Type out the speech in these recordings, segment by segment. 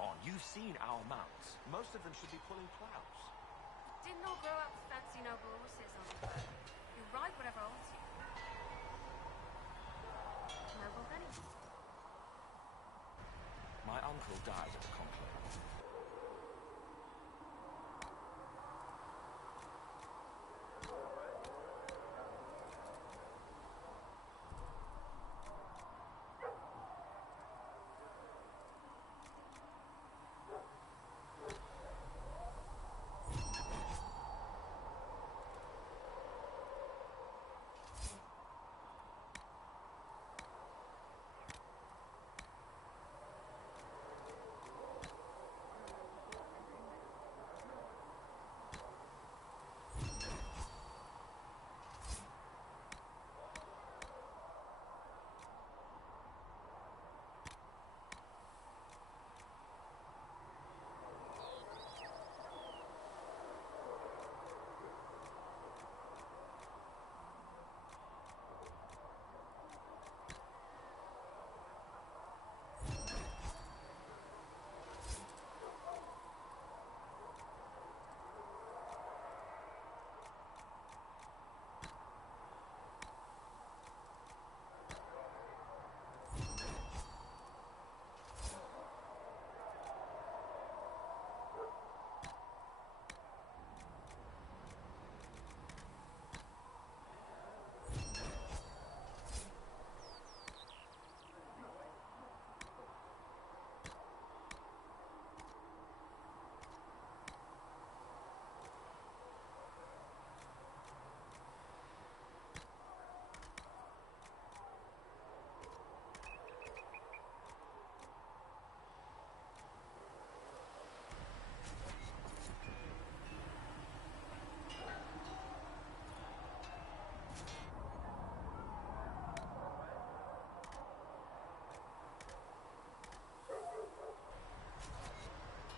on, you've seen our mounts. Most of them should be pulling plows. Didn't all grow up with fancy noble horses on the back. You ride whatever holds you. Noble honey. My uncle died at the conclave.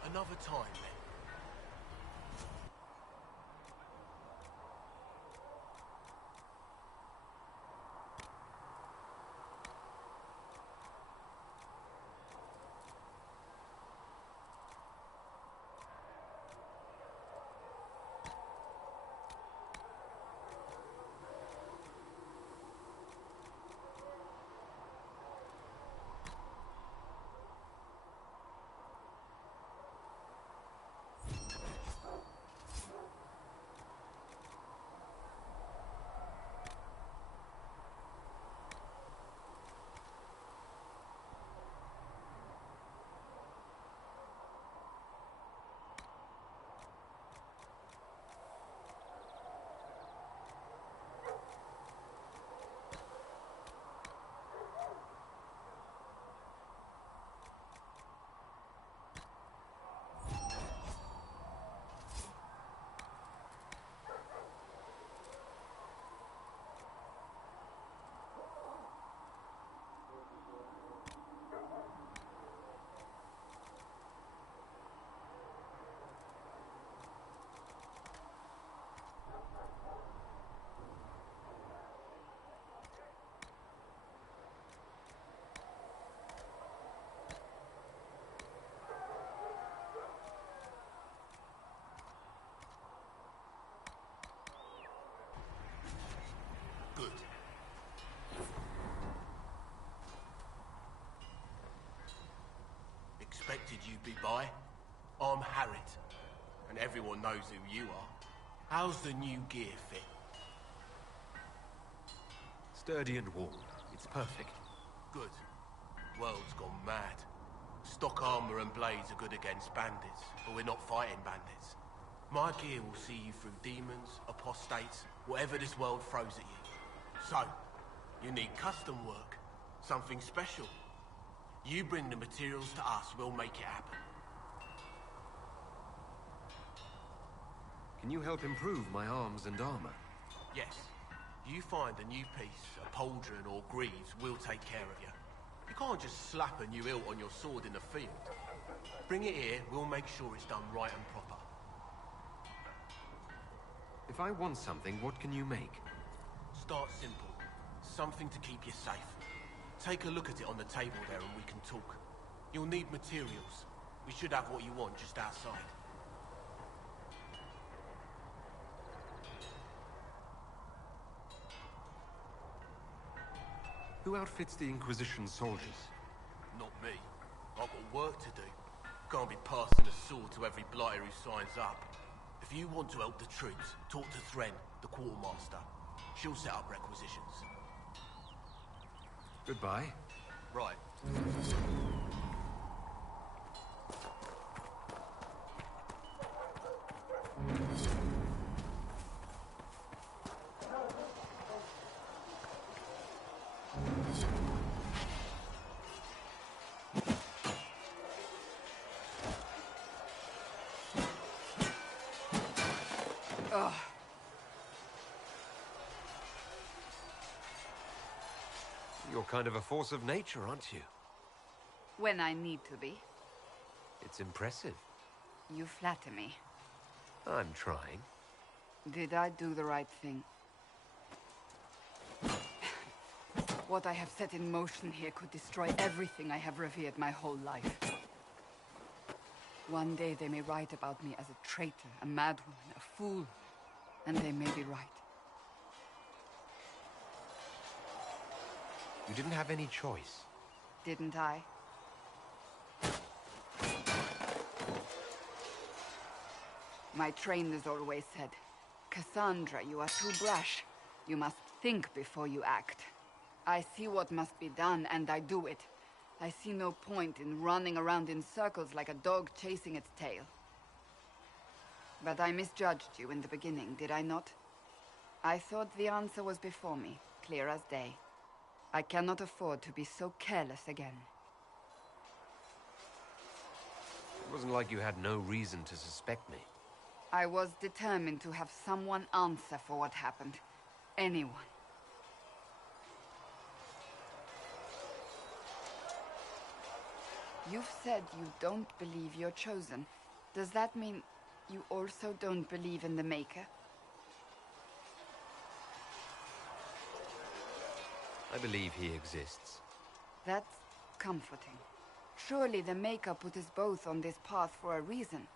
Another time, then. Good. Expected you'd be by. I'm Harriet, and everyone knows who you are. How's the new gear fit? Sturdy and warm. It's perfect. Good. World's gone mad. Stock armor and blades are good against bandits, but we're not fighting bandits. My gear will see you through demons, apostates, whatever this world throws at you. So, you need custom work, something special. You bring the materials to us, we'll make it happen. Can you help improve my arms and armor? Yes. You find a new piece, a pauldron or greaves, we'll take care of you. You can't just slap a new hilt on your sword in the field. Bring it here, we'll make sure it's done right and proper. If I want something, what can you make? Start simple. Something to keep you safe. Take a look at it on the table there and we can talk. You'll need materials. We should have what you want just outside. Who outfits the Inquisition soldiers? Not me. I've got work to do. Can't be passing a sword to every blighter who signs up. If you want to help the troops, talk to Thren, the quartermaster. She'll set up requisitions. Goodbye. Right. You're kind of a force of nature, aren't you? When I need to be. It's impressive. You flatter me. I'm trying. Did I do the right thing? What I have set in motion here could destroy everything I have revered my whole life. One day they may write about me as a traitor, a madwoman, a fool. And they may be right. You didn't have any choice. Didn't I? My trainers always said, Cassandra, you are too brash. You must think before you act. I see what must be done, and I do it. I see no point in running around in circles like a dog chasing its tail. But I misjudged you in the beginning, did I not? I thought the answer was before me, clear as day. I cannot afford to be so careless again. It wasn't like you had no reason to suspect me. I was determined to have someone answer for what happened. Anyone. You've said you don't believe you're chosen. Does that mean you also don't believe in the Maker? I believe he exists. That's comforting. Surely the Maker put us both on this path for a reason.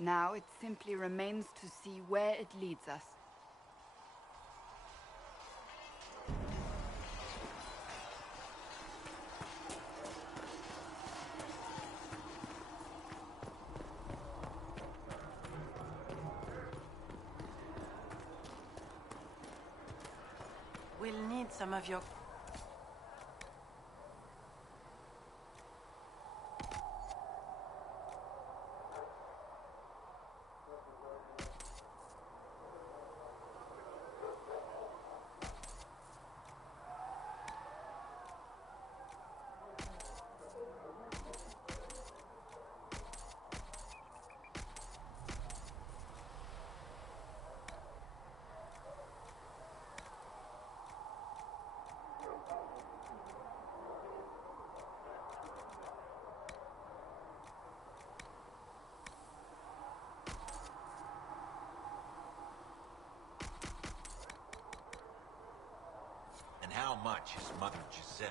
Now it simply remains to see where it leads us. We'll need some of your... And how much is Mother Giselle?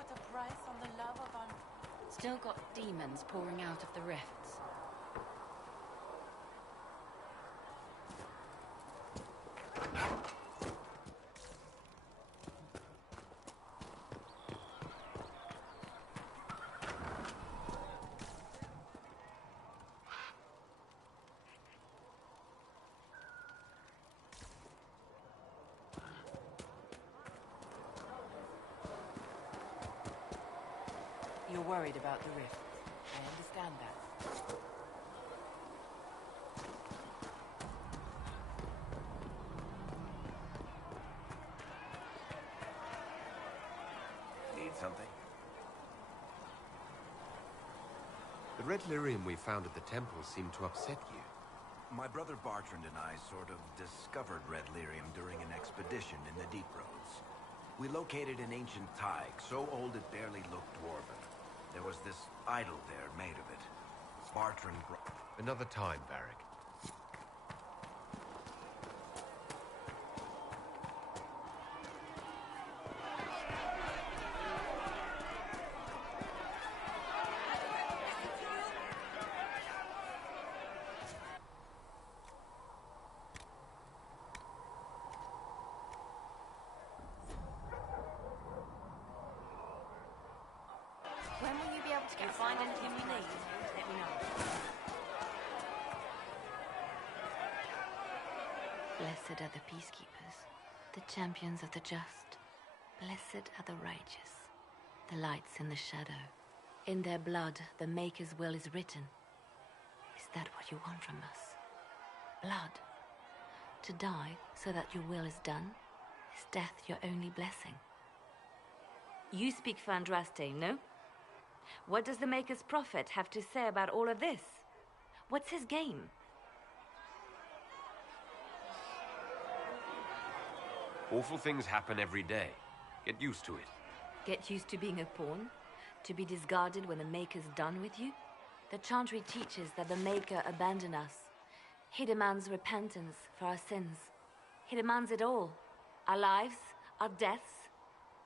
put a price on the love of our... Still got demons pouring out of the rifts. You're worried about the rift. I understand that. Need something? The red lyrium we found at the temple seemed to upset you. My brother Bartrand and I sort of discovered red lyrium during an expedition in the Deep Roads. We located an ancient thaig, so old it barely looked dwarven. There was this idol there made of it. Bartrand brought... Another time, Varric. When will you be able to get find anything you need? Let me know. Blessed are the peacekeepers, the champions of the just. Blessed are the righteous, the lights in the shadow. In their blood, the Maker's will is written. Is that what you want from us? Blood. To die so that your will is done? Is death your only blessing? You speak for Andraste, no? What does the Maker's prophet have to say about all of this? What's his game? Awful things happen every day. Get used to it. Get used to being a pawn? To be discarded when the Maker's done with you? The Chantry teaches that the Maker abandoned us. He demands repentance for our sins. He demands it all. Our lives, our deaths.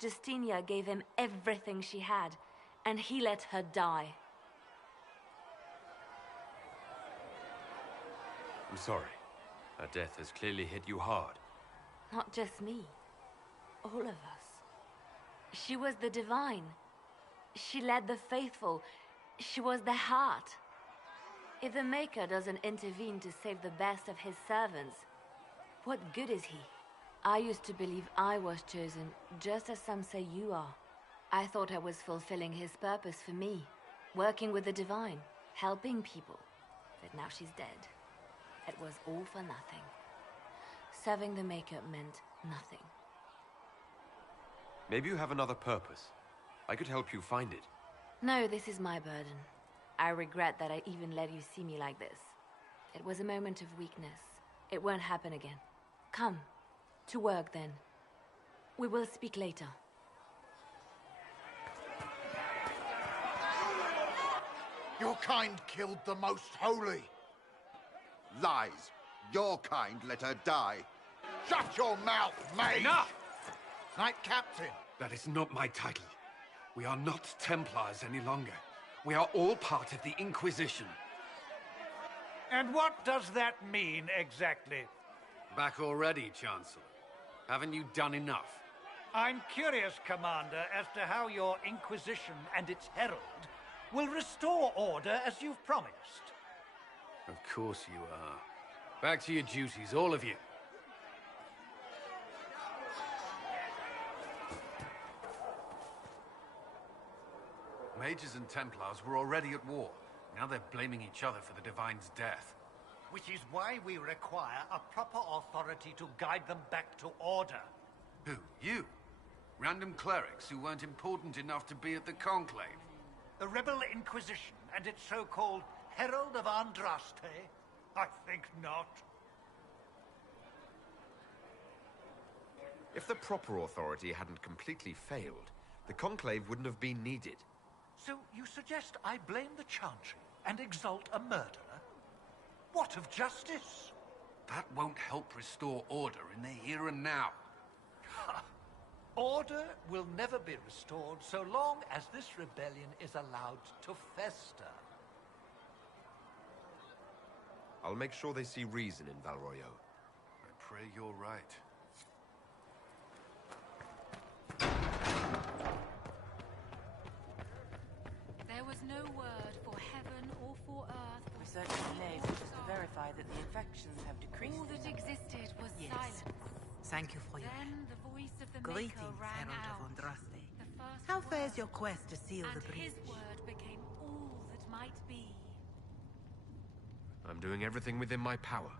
Justinia gave him everything she had, and he let her die. I'm sorry. Her death has clearly hit you hard. Not just me. All of us. She was the divine. She led the faithful. She was the heart. If the Maker doesn't intervene to save the best of his servants, what good is he? I used to believe I was chosen, just as some say you are. I thought I was fulfilling his purpose for me, working with the divine, helping people. But now she's dead. It was all for nothing. Serving the Maker meant nothing. Maybe you have another purpose. I could help you find it. No, this is my burden. I regret that I even let you see me like this. It was a moment of weakness. It won't happen again. Come. To work, then. We will speak later. Your kind killed the most holy. Lies. Your kind let her die. Shut your mouth, mage! Enough! Knight Captain. That is not my title. We are not Templars any longer. We are all part of the Inquisition. And what does that mean, exactly? Back already, Chancellor. Haven't you done enough? I'm curious, Commander, as to how your Inquisition and its herald will restore order as you've promised. Of course you are. Back to your duties, all of you. Mages and Templars were already at war. Now they're blaming each other for the Divine's death. Which is why we require a proper authority to guide them back to order. Who? You? Random clerics who weren't important enough to be at the Conclave? The Rebel Inquisition and its so-called Herald of Andraste? I think not. If the proper authority hadn't completely failed, the Conclave wouldn't have been needed. So you suggest I blame the Chantry and exalt a murderer? What of justice? That won't help restore order in the here and now. Order will never be restored so long as this rebellion is allowed to fester. I'll make sure they see reason in Valroyo. I pray you're right. There was no word for heaven or for earth. Research delayed just to verify that the infections have decreased. All that existed was Yes. silence. Thank you for your Then the voice of the greetings, Maker rang Herald out. of Andraste. The first How fares word, your quest to seal and the breach? his word became all that might be. I'm doing everything within my power.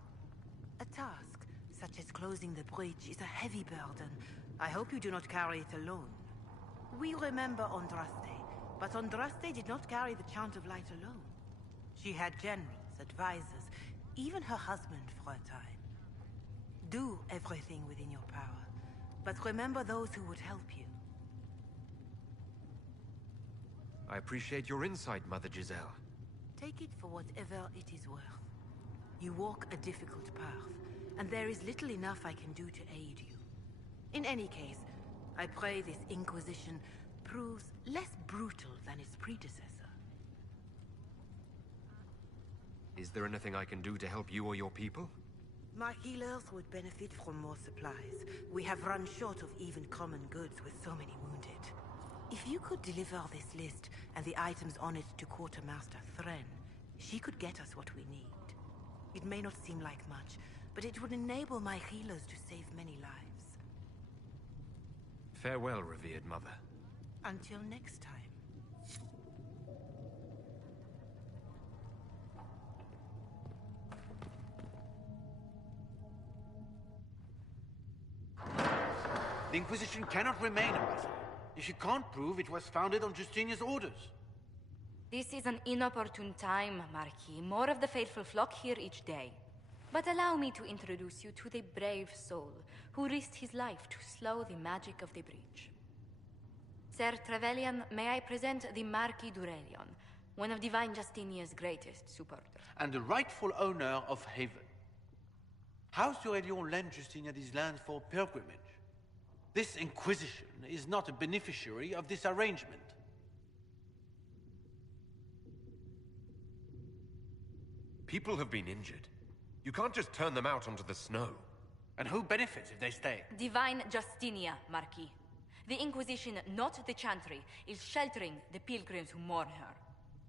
A task such as closing the breach is a heavy burden. I hope you do not carry it alone. We remember Andraste, but Andraste did not carry the Chant of Light alone. She had generals, advisors, even her husband for a time. Do everything within your power, but remember those who would help you. I appreciate your insight, Mother Giselle. Take it for whatever it is worth. You walk a difficult path, and there is little enough I can do to aid you. In any case, I pray this Inquisition proves less brutal than its predecessor. Is there anything I can do to help you or your people? My healers would benefit from more supplies. We have run short of even common goods with so many wounded. If you could deliver this list and the items on it to Quartermaster Thren, she could get us what we need. It may not seem like much, but it would enable my healers to save many lives. Farewell, revered mother. Until next time. The Inquisition cannot remain, Ambassador, if you can't prove it was founded on Justinia's orders. This is an inopportune time, Marquis. More of the faithful flock here each day. But allow me to introduce you to the brave soul who risked his life to slow the magic of the breach. Sir Trevelyan, may I present the Marquis d'Aurelion, one of Divine Justinia's greatest supporters. And the rightful owner of Haven. House d'Aurelion lent Justinia these lands for pilgrimage. This Inquisition is not a beneficiary of this arrangement. People have been injured. You can't just turn them out onto the snow. And who benefits if they stay? Divine Justinia, Marquis. The Inquisition, not the Chantry, is sheltering the pilgrims who mourn her.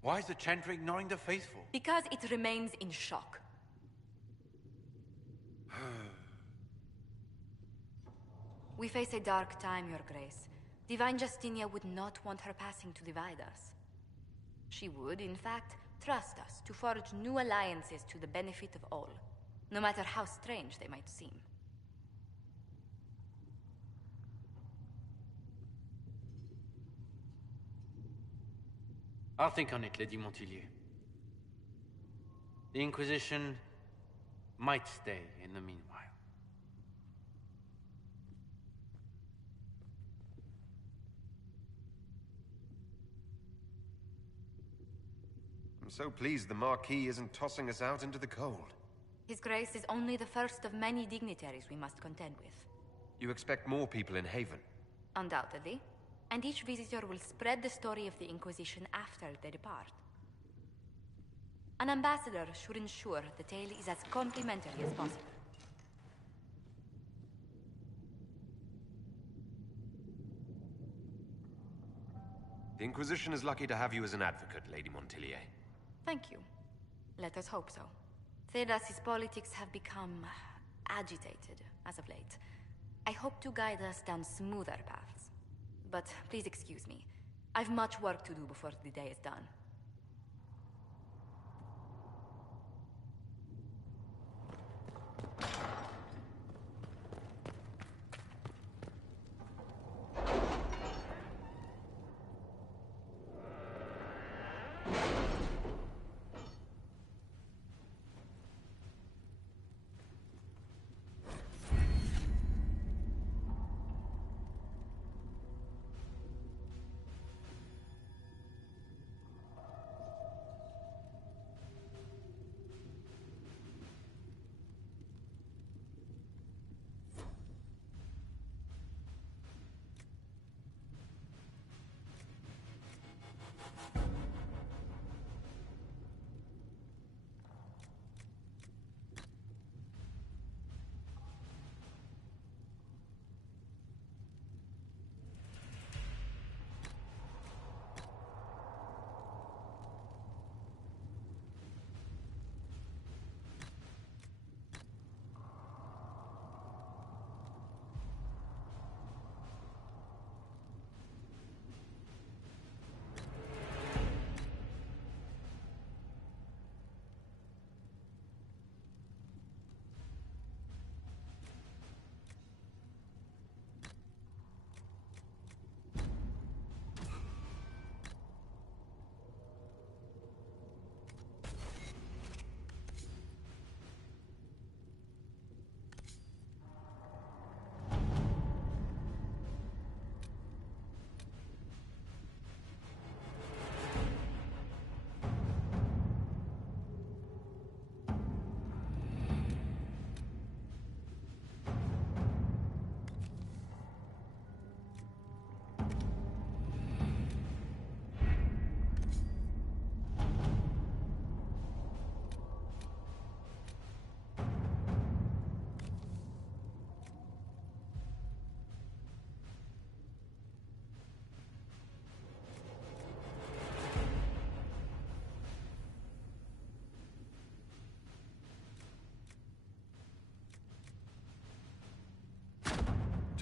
Why is the Chantry ignoring the faithful? Because it remains in shock. We face a dark time, Your Grace. Divine Justinia would not want her passing to divide us. She would, in fact, trust us to forge new alliances to the benefit of all, no matter how strange they might seem. I'll think on it, Lady Montillier. The Inquisition might stay in the meanwhile. I'm so pleased the Marquis isn't tossing us out into the cold. His Grace is only the first of many dignitaries we must contend with. You expect more people in Haven? Undoubtedly. And each visitor will spread the story of the Inquisition after they depart. An ambassador should ensure the tale is as complimentary as possible. The Inquisition is lucky to have you as an advocate, Lady Montillier. Thank you. Let us hope so. Thedas's politics have become agitated as of late. I hope to guide us down smoother paths. But please excuse me. I've much work to do before the day is done.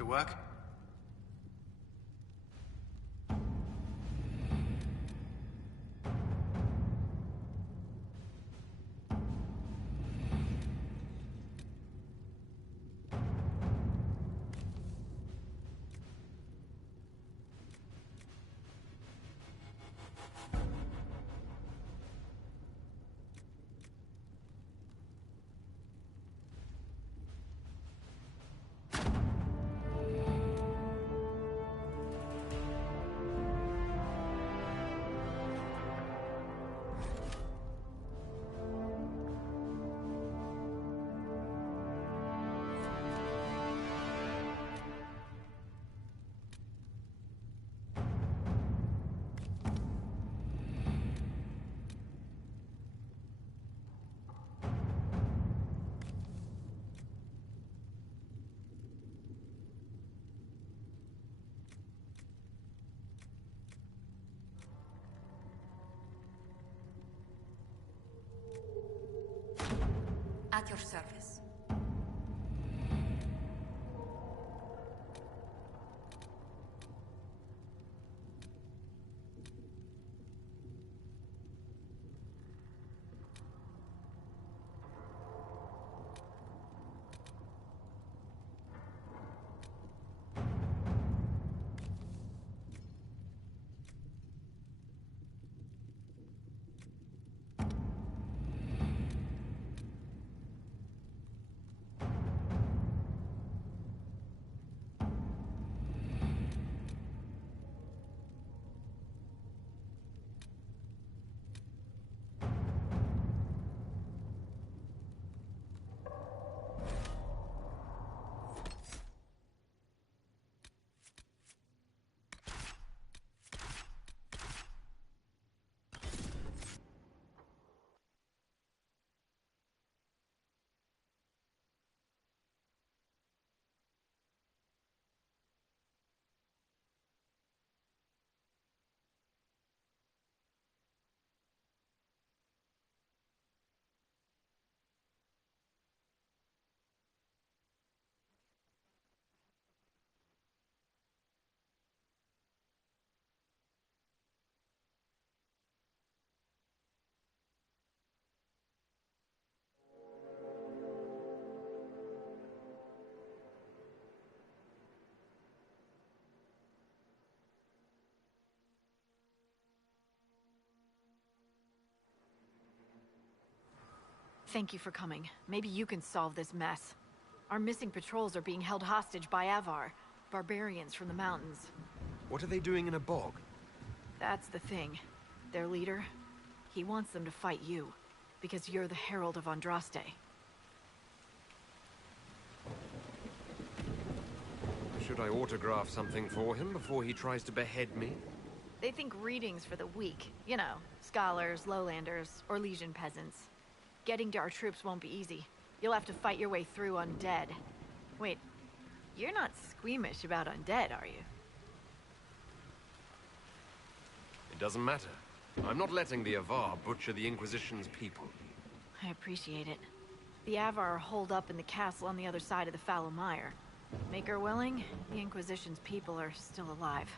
to work? At your service. Thank you for coming. Maybe you can solve this mess. Our missing patrols are being held hostage by Avar, barbarians from the mountains. What are they doing in a bog? That's the thing. Their leader, he wants them to fight you, because you're the Herald of Andraste. Should I autograph something for him before he tries to behead me? They think readings for the weak. You know, scholars, lowlanders, or Legion peasants. Getting to our troops won't be easy. You'll have to fight your way through undead. Wait, you're not squeamish about undead, are you? It doesn't matter. I'm not letting the Avar butcher the Inquisition's people. I appreciate it. The Avar are holed up in the castle on the other side of the Fallow Mire. Make her willing, the Inquisition's people are still alive.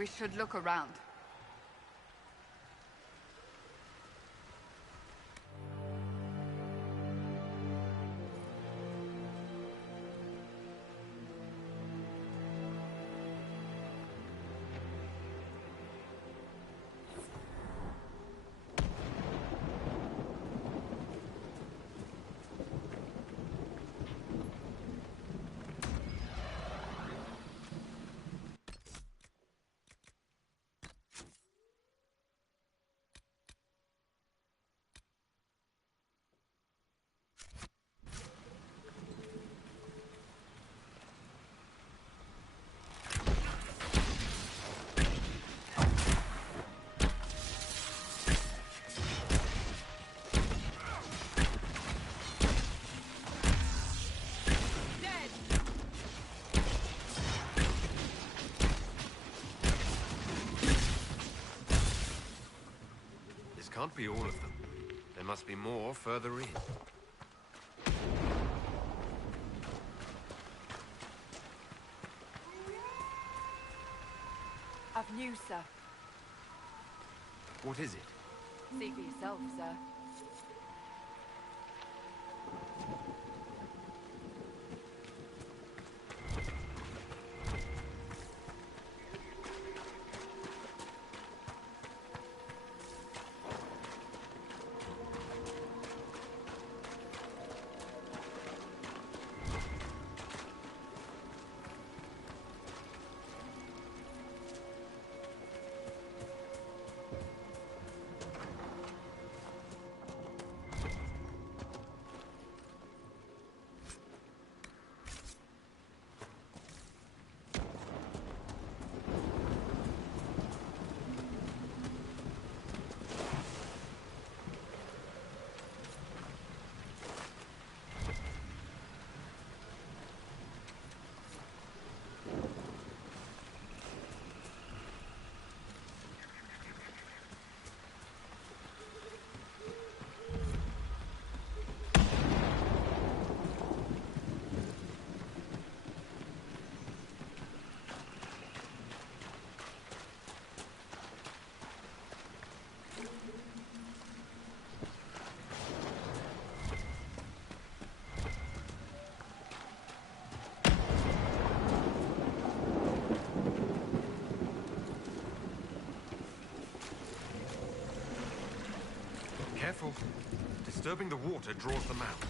We should look around. can't be all of them. There must be more further in. Of news, sir. What is it? See for yourself, sir. Careful. Disturbing the water draws them out.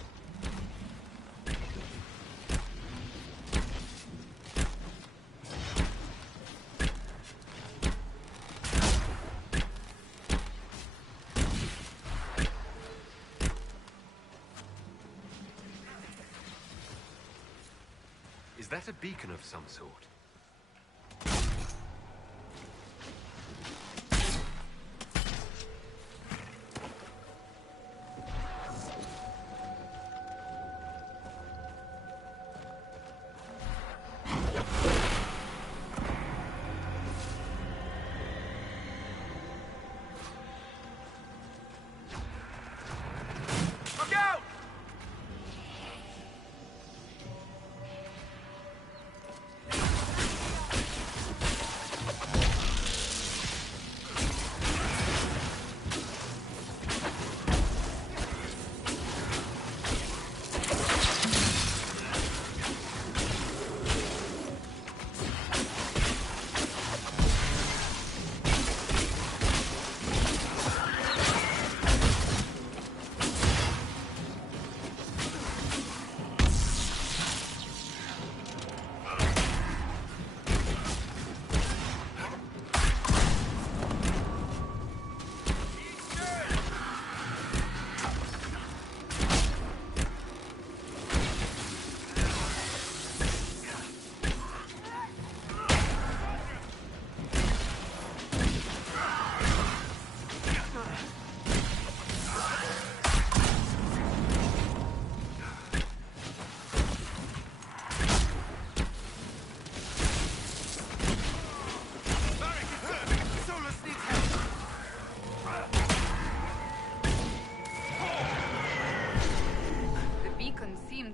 Is that a beacon of some sort?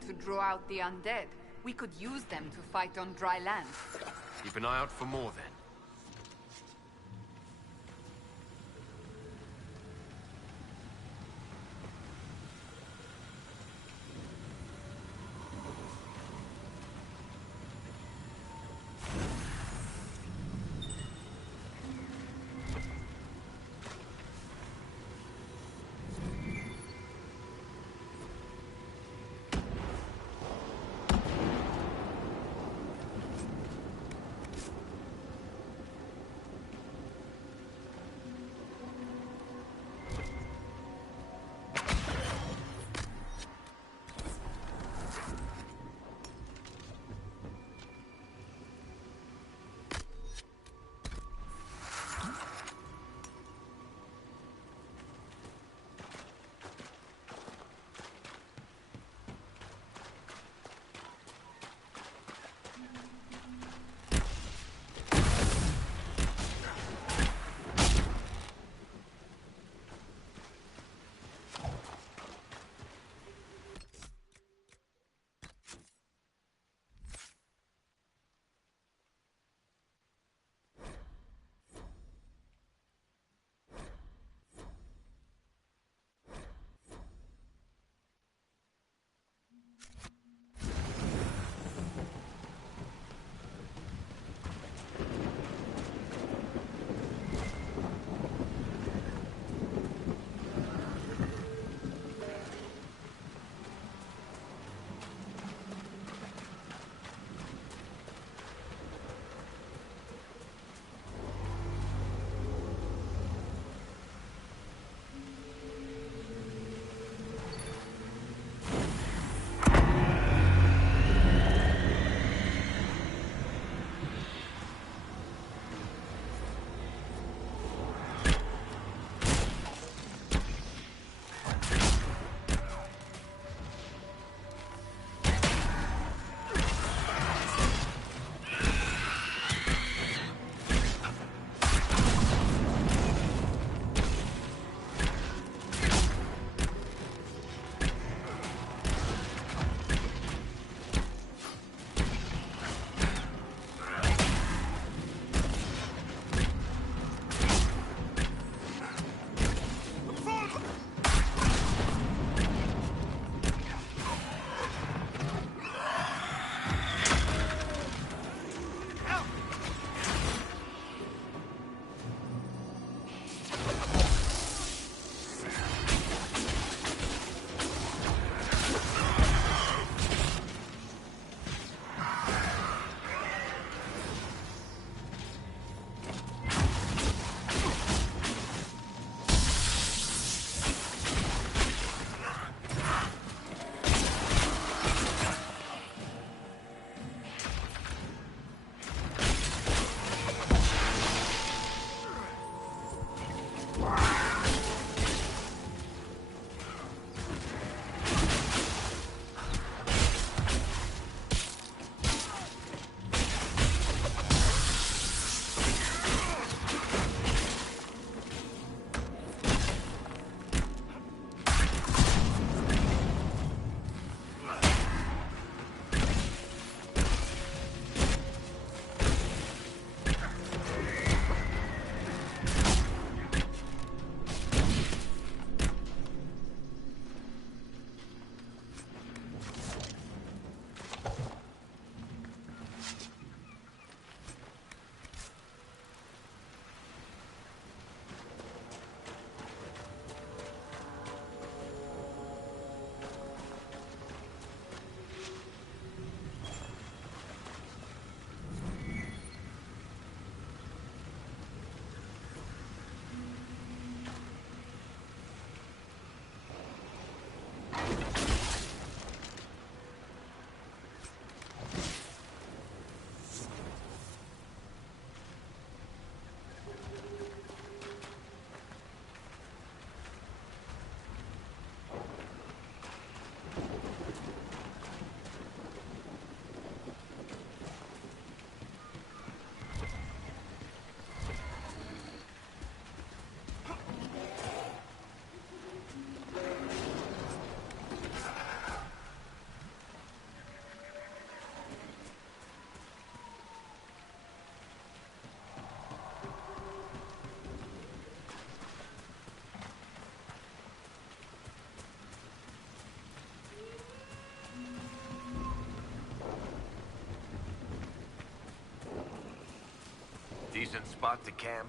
To draw out the undead. We could use them to fight on dry land. Keep an eye out for more, then. decent spot to camp?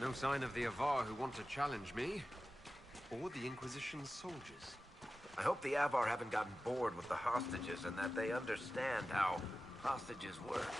No sign of the Avar who want to challenge me, or the Inquisition's soldiers. I hope the Avar haven't gotten bored with the hostages and that they understand how hostages work.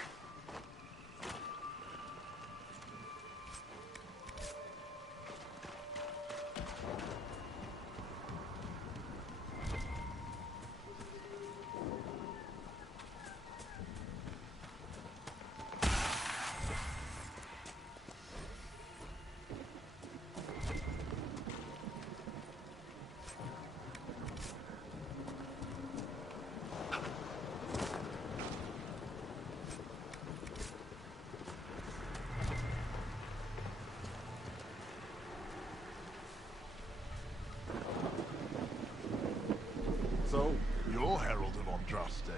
So, you're Herald of Andraste.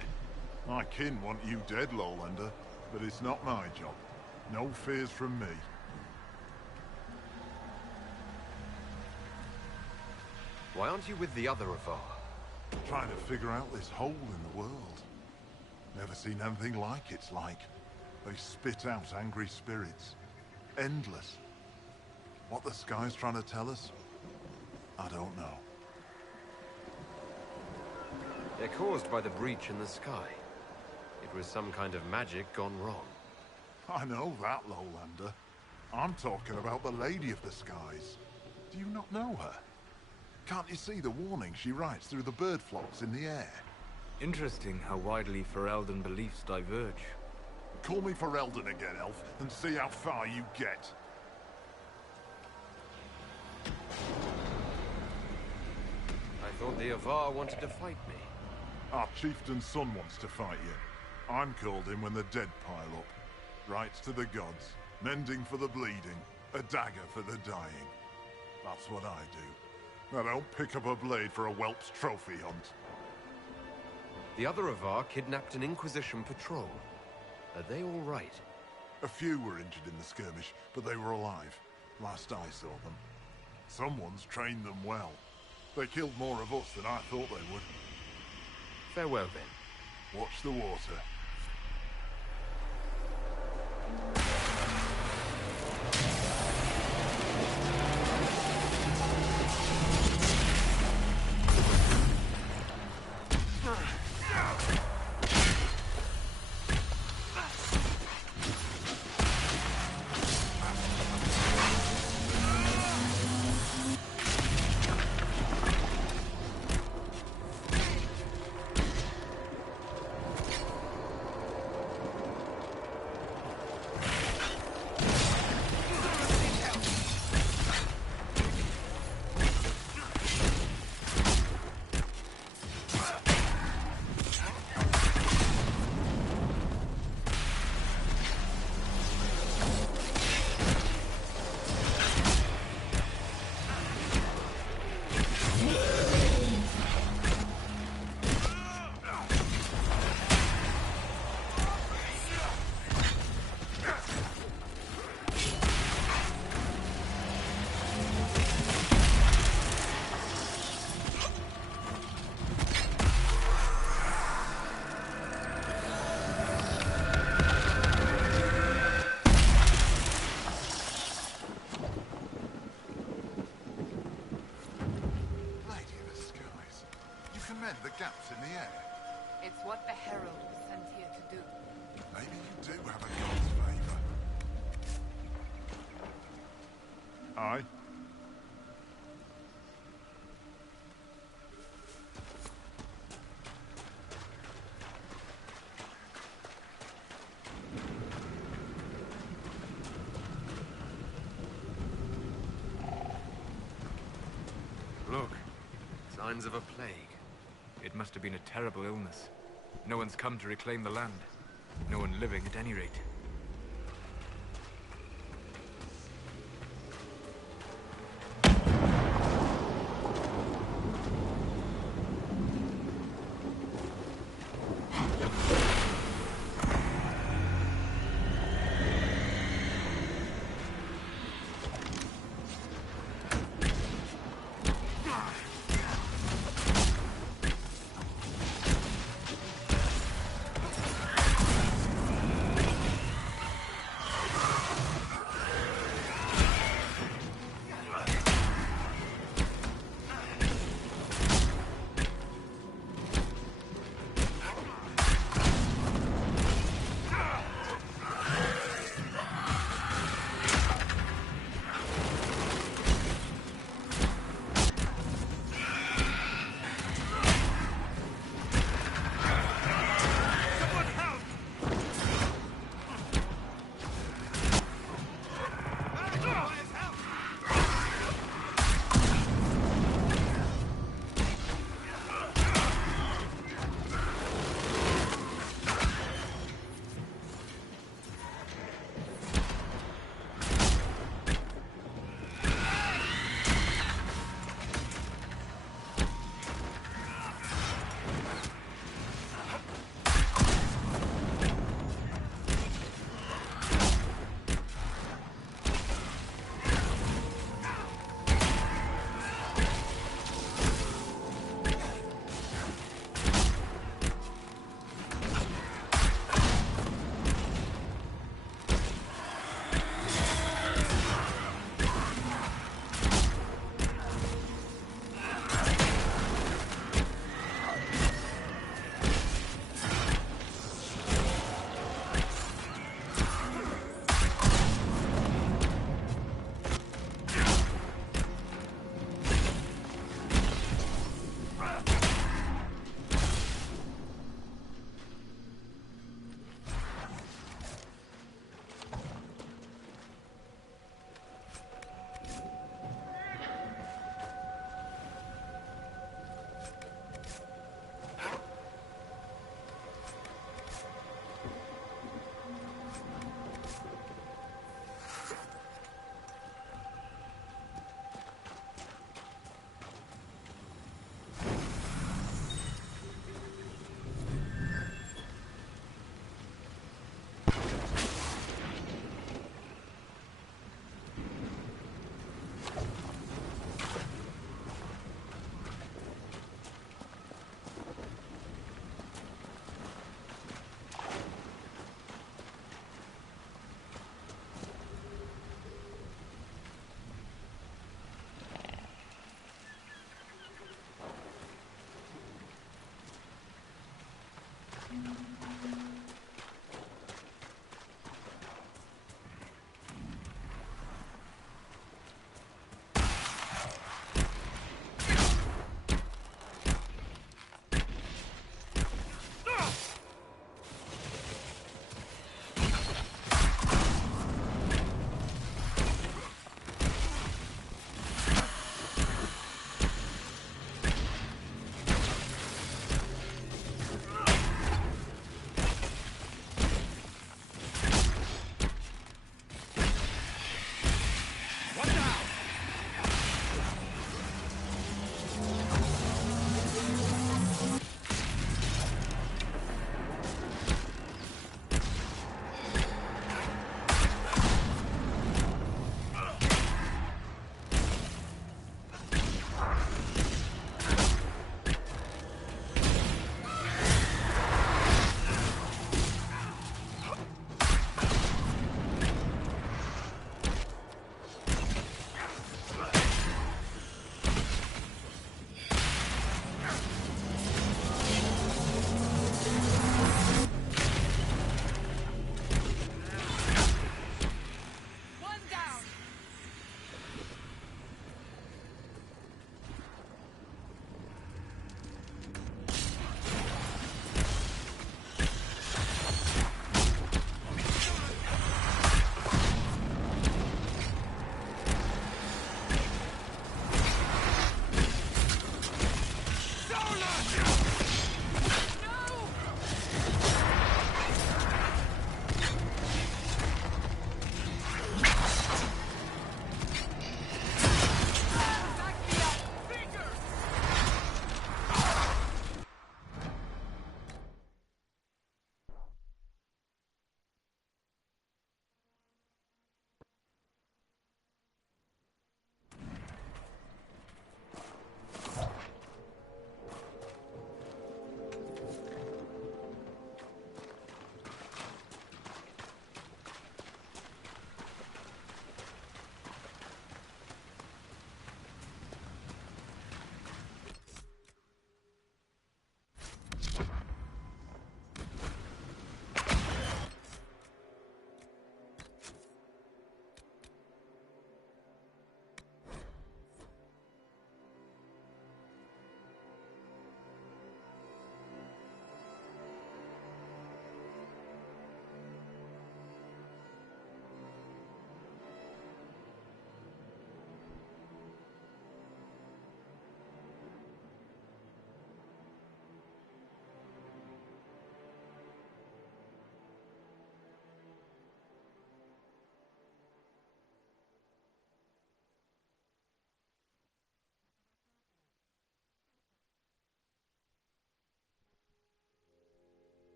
My kin want you dead, Lowlander, but it's not my job. No fears from me. Why aren't you with the other Avar? Trying to figure out this hole in the world. Never seen anything like it's like. They spit out angry spirits. Endless. What the sky's trying to tell us? I don't know. They're caused by the breach in the sky. It was some kind of magic gone wrong. I know that, Lowlander. I'm talking about the Lady of the Skies. Do you not know her? Can't you see the warning she writes through the bird flocks in the air? Interesting how widely Ferelden beliefs diverge. Call me Ferelden again, Elf, and see how far you get. I thought the Avar wanted to fight me. Our chieftain's son wants to fight you. I'm called in when the dead pile up. Rites to the gods, mending for the bleeding, a dagger for the dying. That's what I do. I don't pick up a blade for a whelp's trophy hunt. The other Avar kidnapped an Inquisition patrol. Are they all right? A few were injured in the skirmish, but they were alive. Last I saw them. Someone's trained them well. They killed more of us than I thought they would. Farewell, then. Watch the water. The gaps in the air. It's what the Herald was sent here to do. Maybe you do have a god's favor. Aye. signs of a plague. It must have been a terrible illness. No one's come to reclaim the land. No one living, at any rate.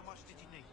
How much did you need?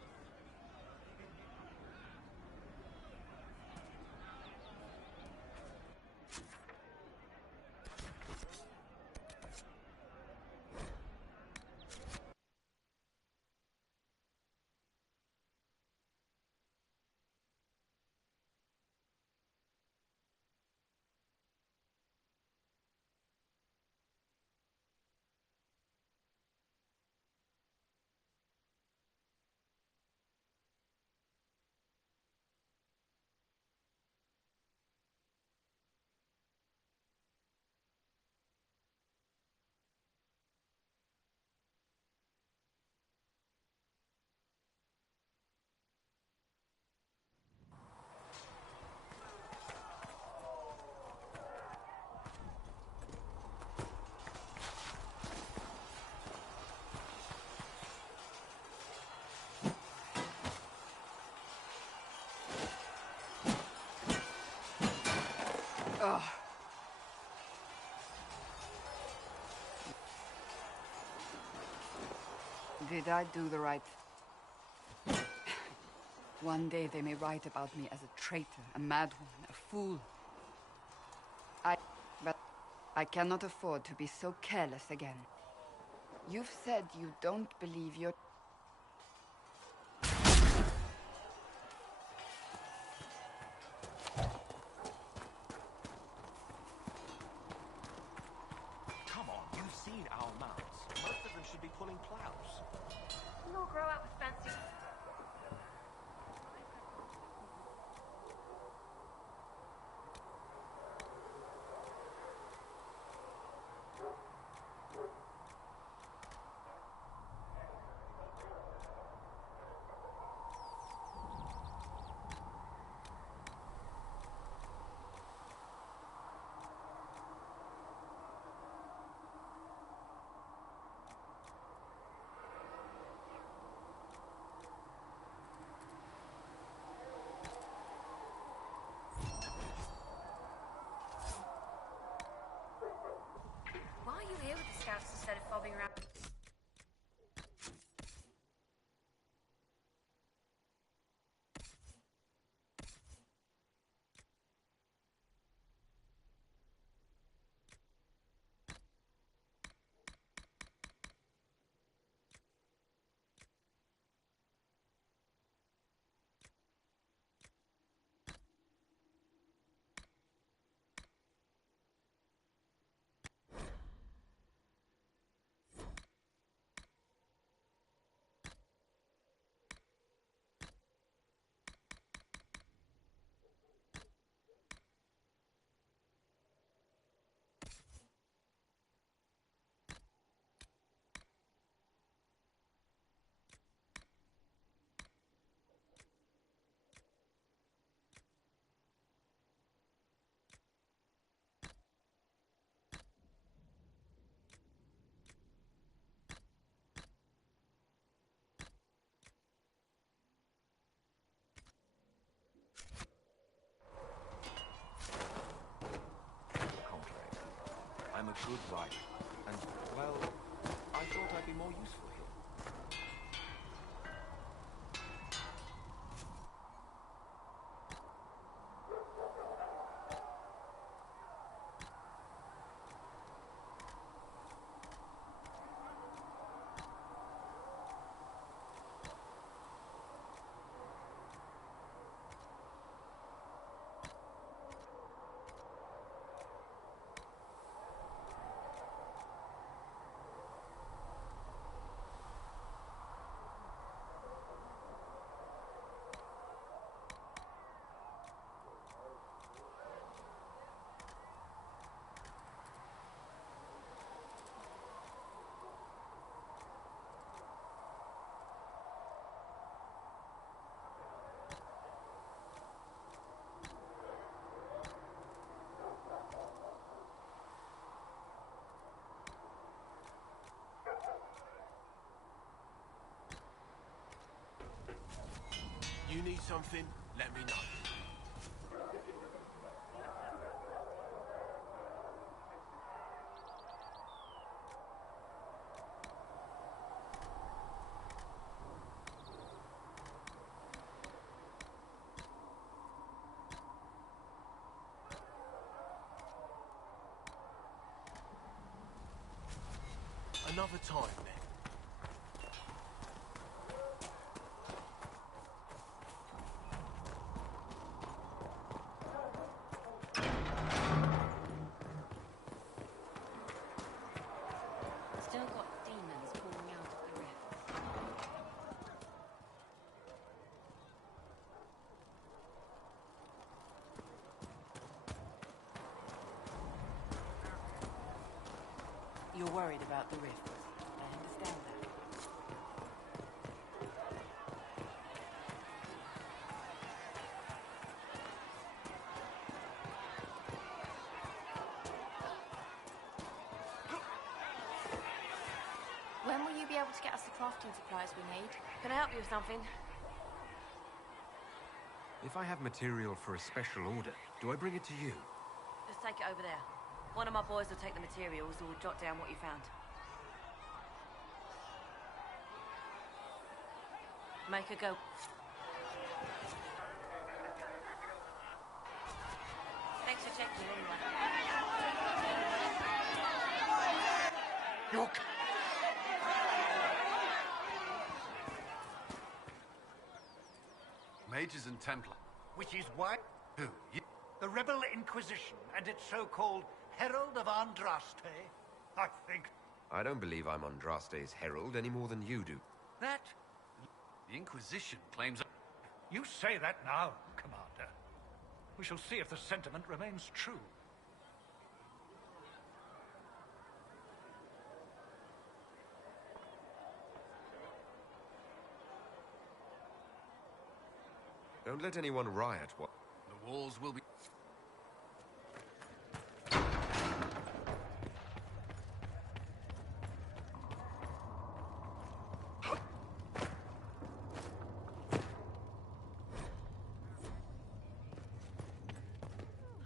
Ugh. Did I do the right? One day they may write about me as a traitor, a madwoman, a fool. But I cannot afford to be so careless again. You've said you don't believe your... Come on, you've seen our mounts. Most of them should be pulling plows. You'll grow up with fancy... Why are you here with the scouts instead of fobbing around? I'm a good rider, and, well, I thought I'd be more useful here. You need something? Let me know. Another time, then. Still got demons pouring out of the rift. You're worried about the rift. I understand that. When will you be able to get us the crafting supplies we need? Can I help you with something? If I have material for a special order, do I bring it to you? Just take it over there. One of my boys will take the materials or jot down what you found. Make her go. Thanks for checking anyway. You're... Mages and Templar. Which is why... Who? You? The Rebel Inquisition and its so-called Herald of Andraste, I think. I don't believe I'm Andraste's herald any more than you do. That... The Inquisition claims... You say that now, Commander. We shall see if the sentiment remains true. Don't let anyone riot what... The walls will be...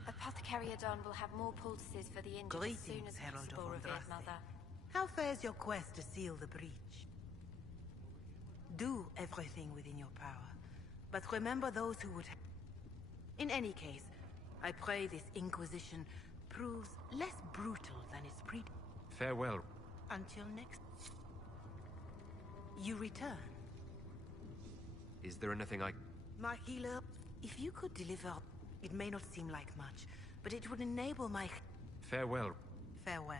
Apothecary Adon will have more poultices for the injured as soon Greetings, as Herald possible, of revered Andraste. mother. How fares your quest to seal the breach? Do everything within your power, but remember those who would... In any case, I pray this Inquisition proves less brutal than its pre... Farewell. Until next... You return. Is there anything I... My healer, if you could deliver... It may not seem like much, but it would enable my... Farewell. Farewell.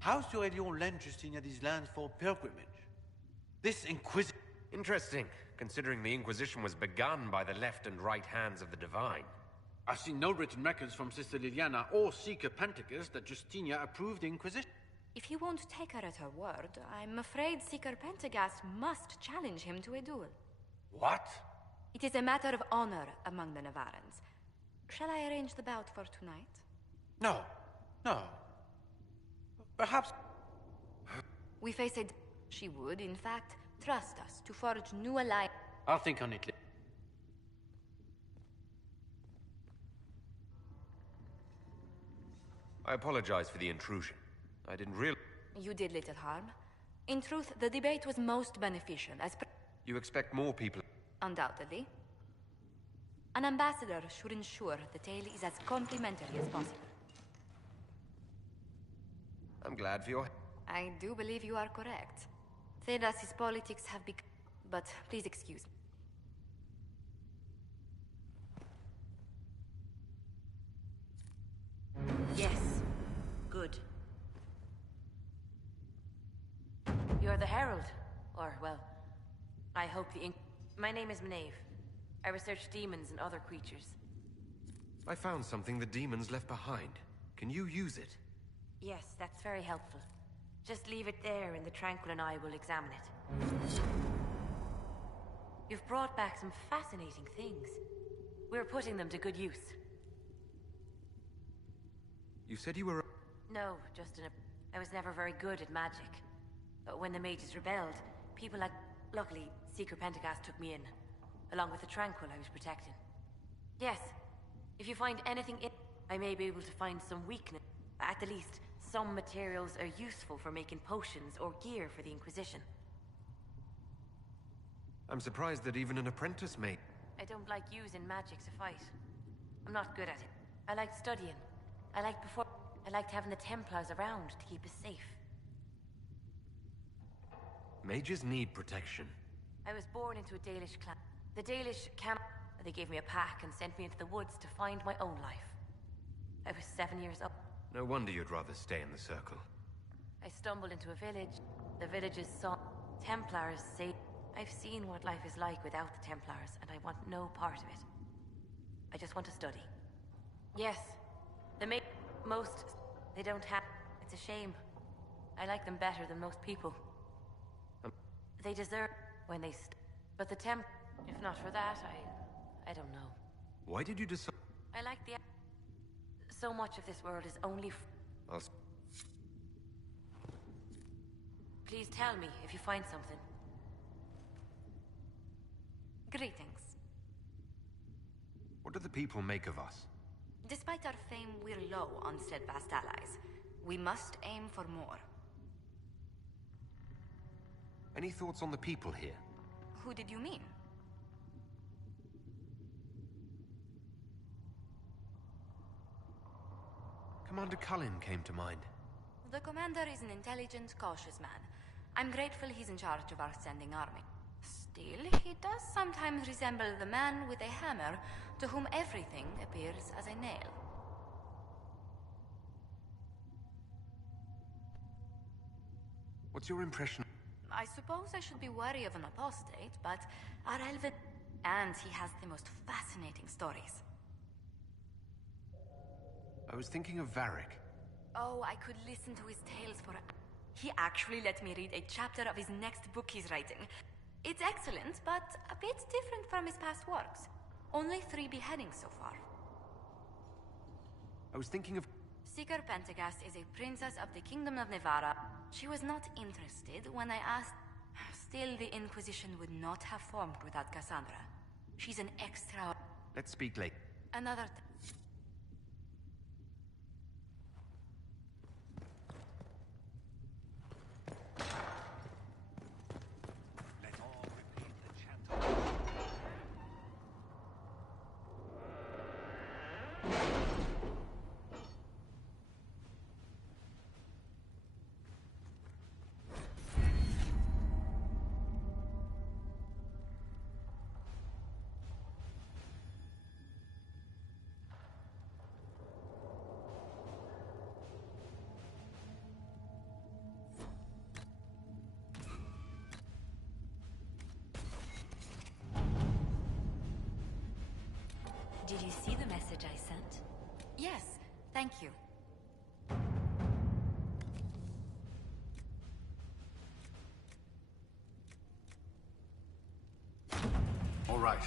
How Sir Elion lent Justina these lands for pilgrimage? This Inquisition... Interesting, considering the Inquisition was begun by the left and right hands of the Divine. I've seen no written records from Sister Liliana or Seeker Penticus that Justina approved the Inquisition. If he won't take her at her word, I'm afraid Seeker Pentagast must challenge him to a duel. What? It is a matter of honor among the Navarrans. Shall I arrange the bout for tonight? No. No. Perhaps... We face a... She would, in fact, trust us to forge new alliance. I'll think on it. I apologize for the intrusion. I didn't realize... You did little harm. In truth, the debate was most beneficial, as... You expect more people... Undoubtedly. An ambassador should ensure the tale is as complimentary as possible. I'm glad for your... I do believe you are correct. Thedas's politics have become... But please excuse me. Yes. Good. You're the Herald. Or, well, I hope the My name is Maeve. I research demons and other creatures. I found something the demons left behind. Can you use it? Yes, that's very helpful. Just leave it there and the Tranquil and I will examine it. You've brought back some fascinating things. We're putting them to good use. You said you were... No, just I was never very good at magic. But when the mages rebelled, people like... Luckily, Seeker Pentagast took me in, along with the Tranquil I was protecting. Yes, if you find anything in... I may be able to find some weakness. At the least, some materials are useful for making potions or gear for the Inquisition. I'm surprised that even an apprentice may... I don't like using magic to fight. I'm not good at it. I liked studying. I liked having the Templars around to keep us safe. Mages need protection. I was born into a Dalish clan. The Dalish camp... They gave me a pack and sent me into the woods to find my own life. I was 7 years old. No wonder you'd rather stay in the circle. I stumbled into a village. The villagers saw... Templars say... I've seen what life is like without the Templars, and I want no part of it. I just want to study. Yes. Most... They don't have... It's a shame. I like them better than most people. They deserve... when they but the If not for that, I don't know. Why did you decide... I like the... So much of this world is only... Please tell me if you find something. Greetings. What do the people make of us? Despite our fame, we're low on steadfast allies. We must aim for more. Any thoughts on the people here? Who did you mean? Commander Cullen came to mind. The commander is an intelligent, cautious man. I'm grateful he's in charge of our standing army. Still, he does sometimes resemble the man with a hammer to whom everything appears as a nail. What's your impression? I suppose I should be wary of an apostate, but our elven... And he has the most fascinating stories. I was thinking of Varric. Oh, I could listen to his tales for... He actually let me read a chapter of his next book he's writing. It's excellent, but a bit different from his past works. Only 3 beheadings so far. I was thinking of... Seeker Pentagast is a princess of the Kingdom of Nevarra. She was not interested when I asked... Still, the Inquisition would not have formed without Cassandra. She's an extra... Let's speak later. Another... Did you see the message I sent? Yes, thank you. All right.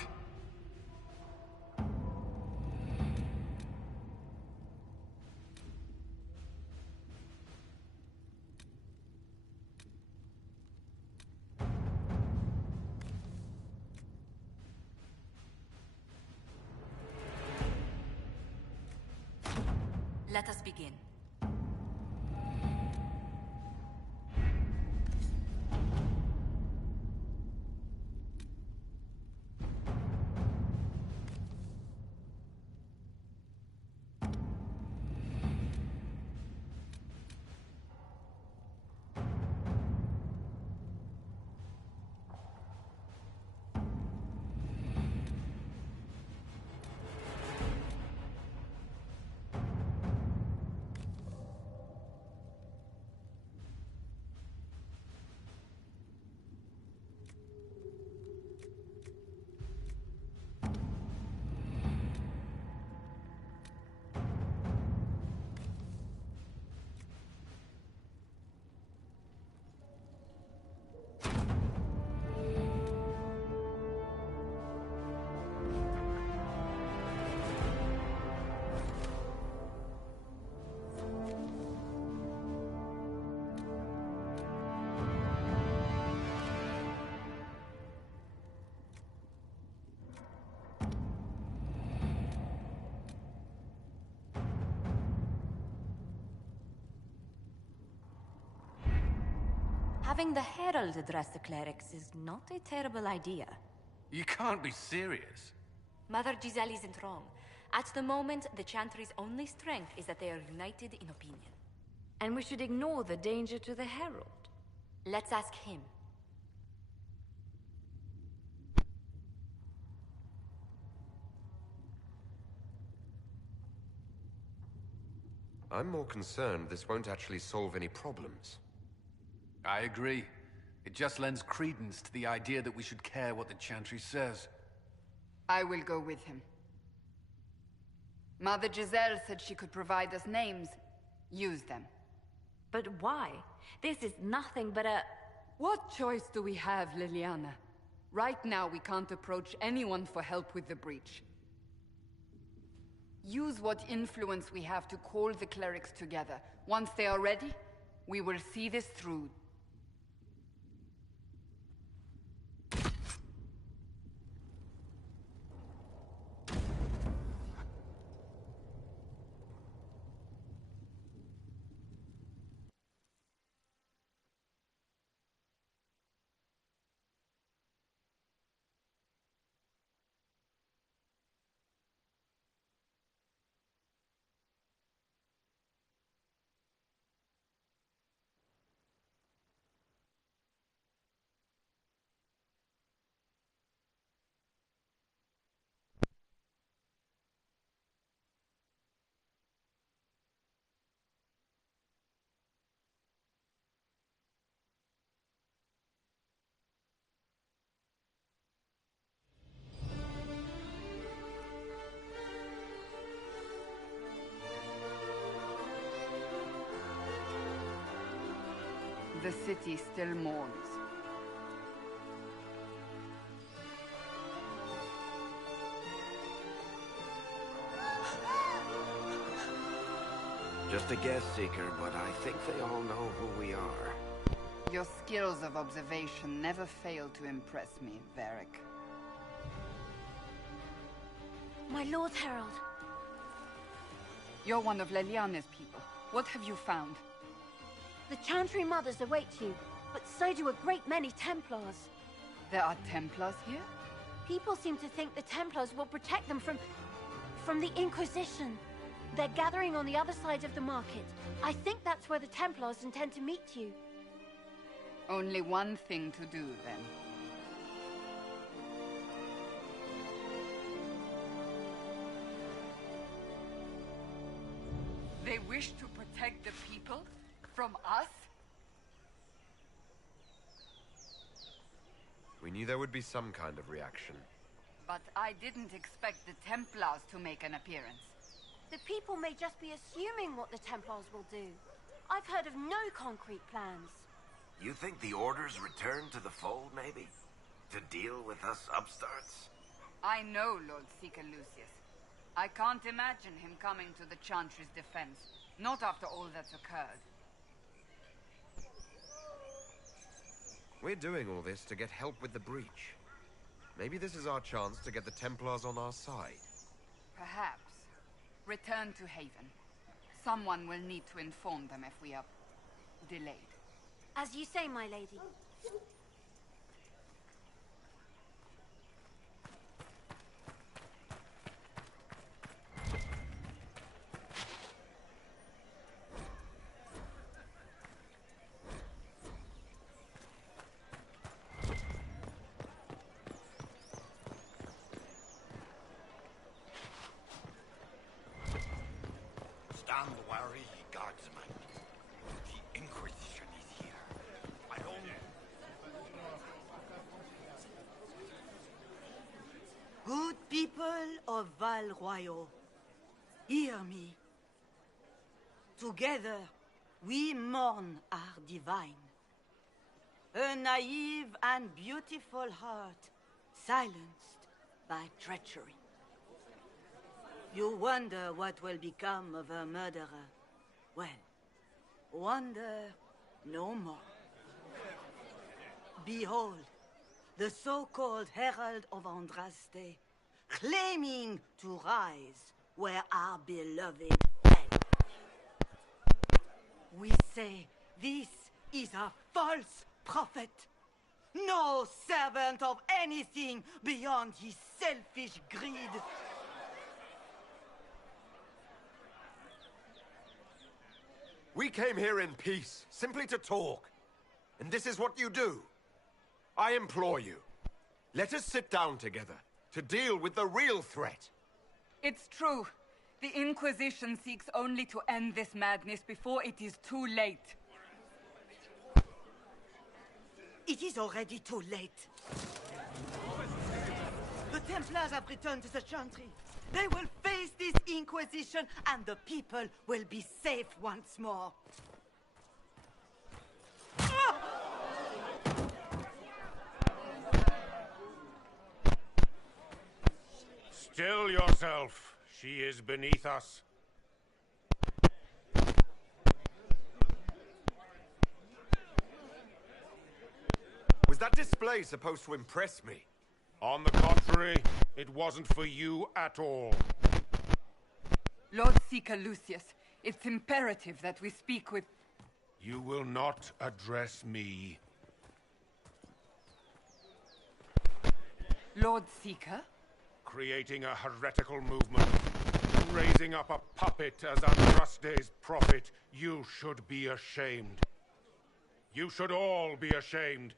Let us begin. having the Herald address the clerics is not a terrible idea. You can't be serious. Mother Giselle isn't wrong. At the moment, the Chantry's only strength is that they are united in opinion. And we should ignore the danger to the Herald. Let's ask him. I'm more concerned this won't actually solve any problems. I agree. It just lends credence to the idea that we should care what the Chantry says. I will go with him. Mother Giselle said she could provide us names. Use them. But why? This is nothing but a... What choice do we have, Liliana? Right now, we can't approach anyone for help with the breach. Use what influence we have to call the clerics together. Once they are ready, we will see this through. The city still mourns. Just a guess, Seeker, but I think they all know who we are. Your skills of observation never fail to impress me, Varric. My Lord Herald. You're one of Leliane's people. What have you found? The Chantry Mothers await you, but so do a great many Templars. There are Templars here? People seem to think the Templars will protect them from the Inquisition. They're gathering on the other side of the market. I think that's where the Templars intend to meet you. Only one thing to do, then. They wish to protect the people? From us? We knew there would be some kind of reaction. But I didn't expect the Templars to make an appearance. The people may just be assuming what the Templars will do. I've heard of no concrete plans. You think the Order's return to the fold, maybe? To deal with us upstarts? I know Lord Seeker Lucius. I can't imagine him coming to the Chantry's defense. Not after all that's occurred. We're doing all this to get help with the breach. Maybe this is our chance to get the Templars on our side. Perhaps. Return to Haven. Someone will need to inform them if we are delayed. As you say, my lady. Stand wary, guardsman. The Inquisition is here. I don't... Good people of Val Royal, hear me. Together, we mourn our divine. A naive and beautiful heart, silenced by treachery. You wonder what will become of a murderer. Well, wonder no more. Behold, the so-called Herald of Andraste, claiming to rise where our beloved fell. We say this is a false prophet. No servant of anything beyond his selfish greed. We came here in peace, simply to talk. And this is what you do. I implore you, let us sit down together to deal with the real threat. It's true. The Inquisition seeks only to end this madness before it is too late. It is already too late. The Templars have returned to the Chantry. They will face this Inquisition, and the people will be safe once more. Still yourself. She is beneath us. Was that display supposed to impress me? On the contrary, it wasn't for you at all. Lord Seeker Lucius, it's imperative that we speak with... You will not address me. Lord Seeker? Creating a heretical movement. Raising up a puppet as Andraste's prophet. You should be ashamed. You should all be ashamed.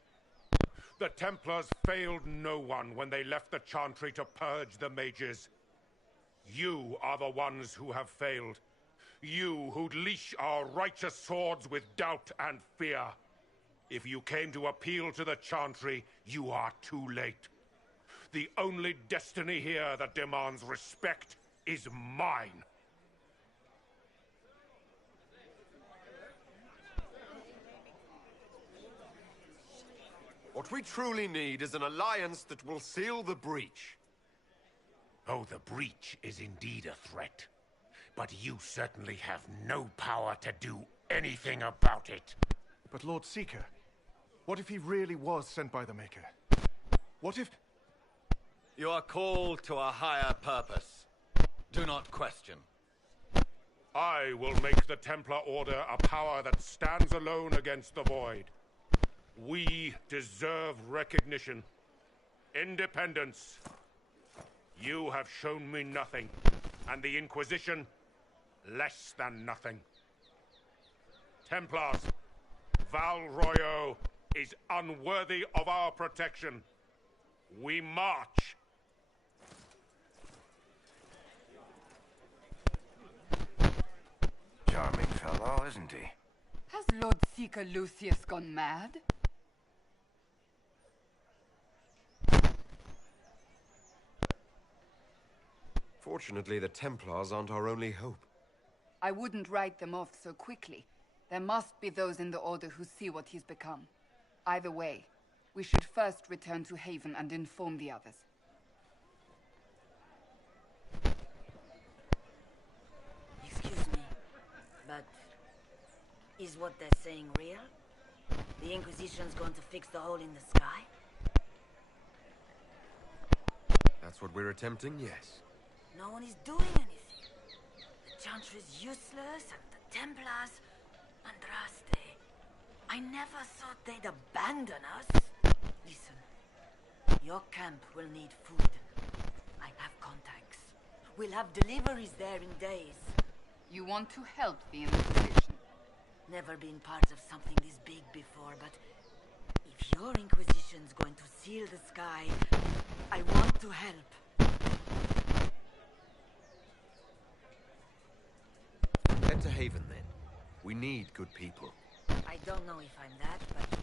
The Templars failed no one when they left the Chantry to purge the mages. You are the ones who have failed. You who'd leash our righteous swords with doubt and fear. If you came to appeal to the Chantry, you are too late. The only destiny here that demands respect is mine. What we truly need is an alliance that will seal the breach. Oh, the breach is indeed a threat. But you certainly have no power to do anything about it. But Lord Seeker, what if he really was sent by the Maker? What if... You are called to a higher purpose. Do not question. I will make the Templar Order a power that stands alone against the Void. We deserve recognition. Independence. You have shown me nothing, and the Inquisition, less than nothing. Templars, Val Royo is unworthy of our protection. We march. Charming fellow, isn't he? Has Lord Seeker Lucius gone mad? Fortunately, the Templars aren't our only hope. I wouldn't write them off so quickly. There must be those in the Order who see what he's become. Either way, we should first return to Haven and inform the others. Excuse me, but is what they're saying real? The Inquisition's going to fix the hole in the sky? That's what we're attempting, yes. No one is doing anything. The Chantry's useless, and the Templars... Andraste... I never thought they'd abandon us. Listen, your camp will need food. I have contacts. We'll have deliveries there in days. You want to help the Inquisition? Never been part of something this big before, but... if your Inquisition's going to seal the sky, I want to help. Head to Haven, then. We need good people. I don't know if I'm that, but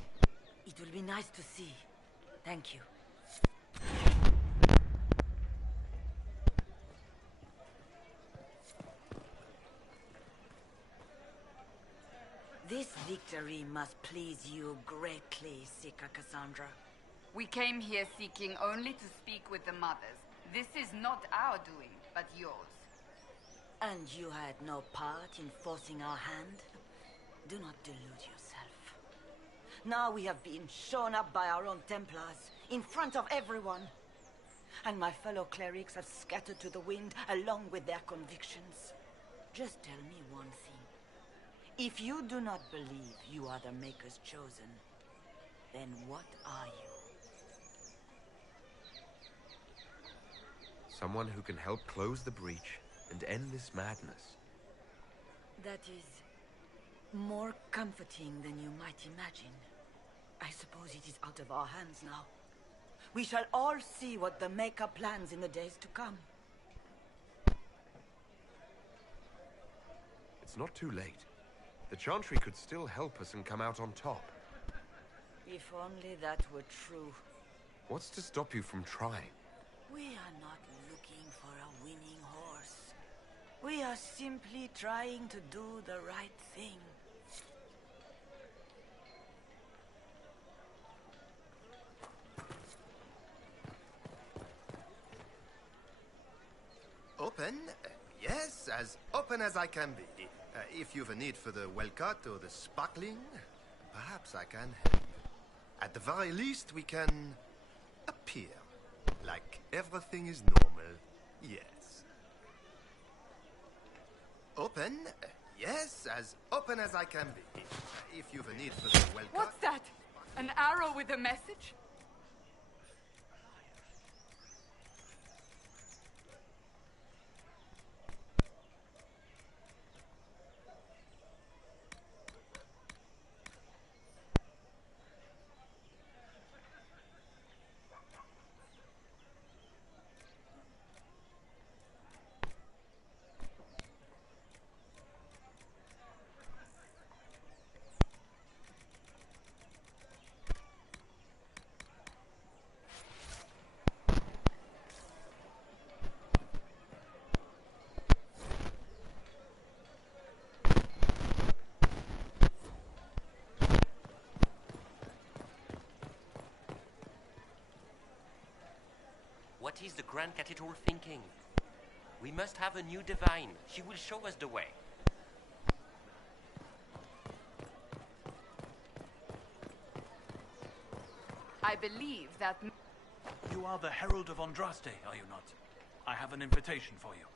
it will be nice to see. Thank you. This victory must please you greatly, Seeker Cassandra. We came here seeking only to speak with the mothers. This is not our doing, but yours. And you had no part in forcing our hand? Do not delude yourself. Now we have been shown up by our own Templars, in front of everyone. And my fellow clerics have scattered to the wind along with their convictions. Just tell me one thing. If you do not believe you are the Maker's chosen, Then what are you? Someone who can help close the breach and end this madness. That is more comforting than you might imagine. I suppose it is out of our hands now. We shall all see what the Maker plans in the days to come. It's not too late. The Chantry could still help us and come out on top. If only that were true. What's to stop you from trying? We are not looking for a winning horse. We are simply trying to do the right thing. Open? Yes, as open as I can be. If you've a need for the well-cut or the sparkling, perhaps I can help. At the very least, we can appear like everything is normal. Yes. Open? Yes, as open as I can be. If you've a need for the well-cut... What's that? An arrow with a message? What is the Grand Cathedral thinking? We must have a new divine. She will show us the way. I believe that... You are the Herald of Andraste, are you not? I have an invitation for you.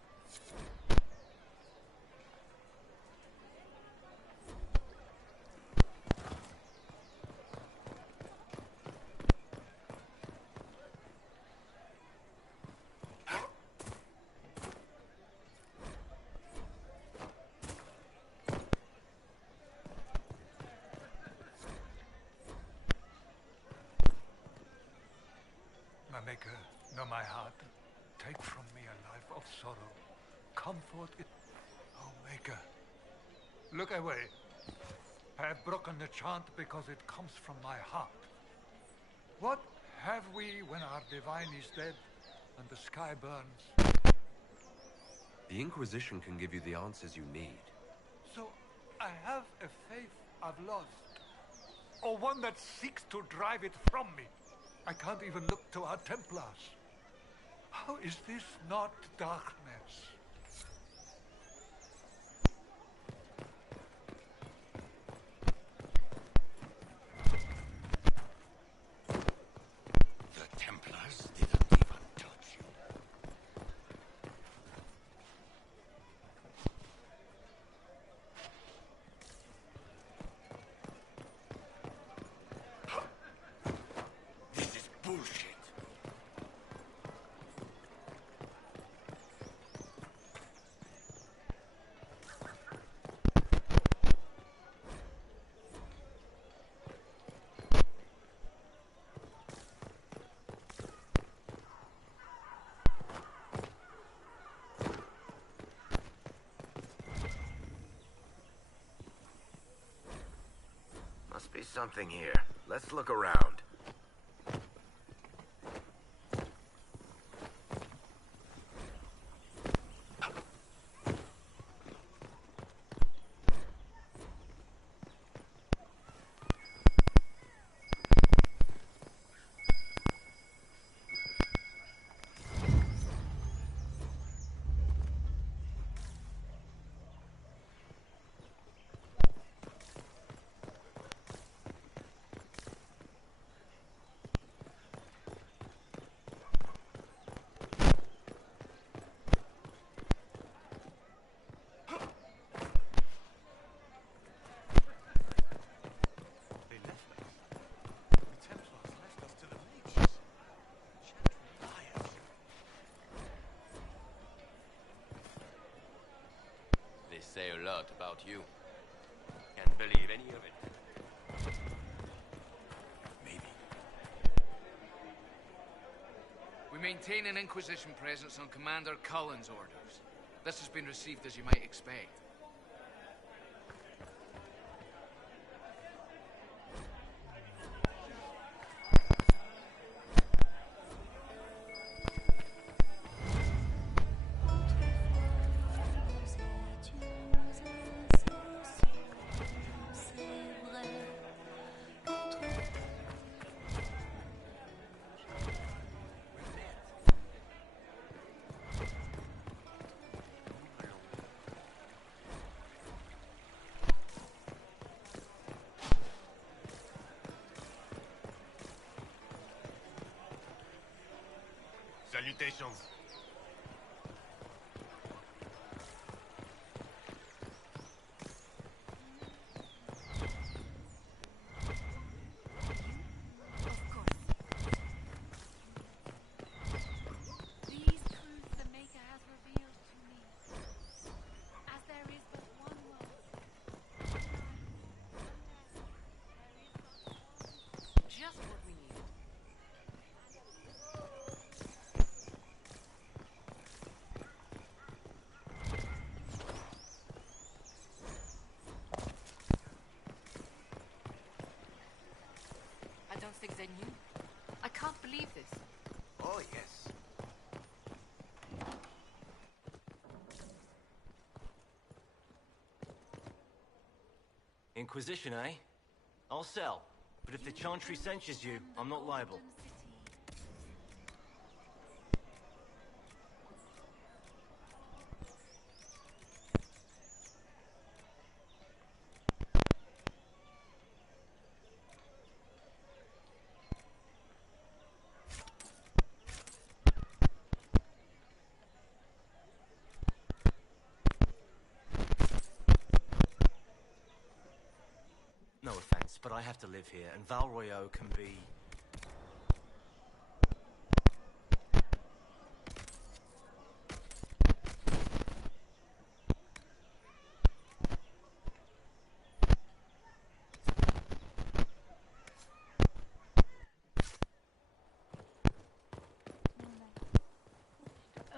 My Maker, know my heart. Take from me a life of sorrow. Comfort it. Oh, Maker, look away. I have broken the chant because it comes from my heart. What have we when our divine is dead and the sky burns? The Inquisition can give you the answers you need. So I have a faith I've lost, or one that seeks to drive it from me. I can't even look to our Templars. How is this not darkness? The Templars didn't even touch you. This is bullshit. Must be something here. Let's look around. Not you. Can't believe any of it. Maybe. We maintain an Inquisition presence on Commander Cullen's orders. This has been received as you might expect. Salutations. These truths the Maker has revealed to me. As there is but one world, one life, one death, there is but one. Just what we needed. I don't think they knew. I can't believe this. Oh, yes. Inquisition, eh? I'll sell. But if the Chantry censures you, I'm not liable. No offense, but I have to live here, and Val Royeaux can be...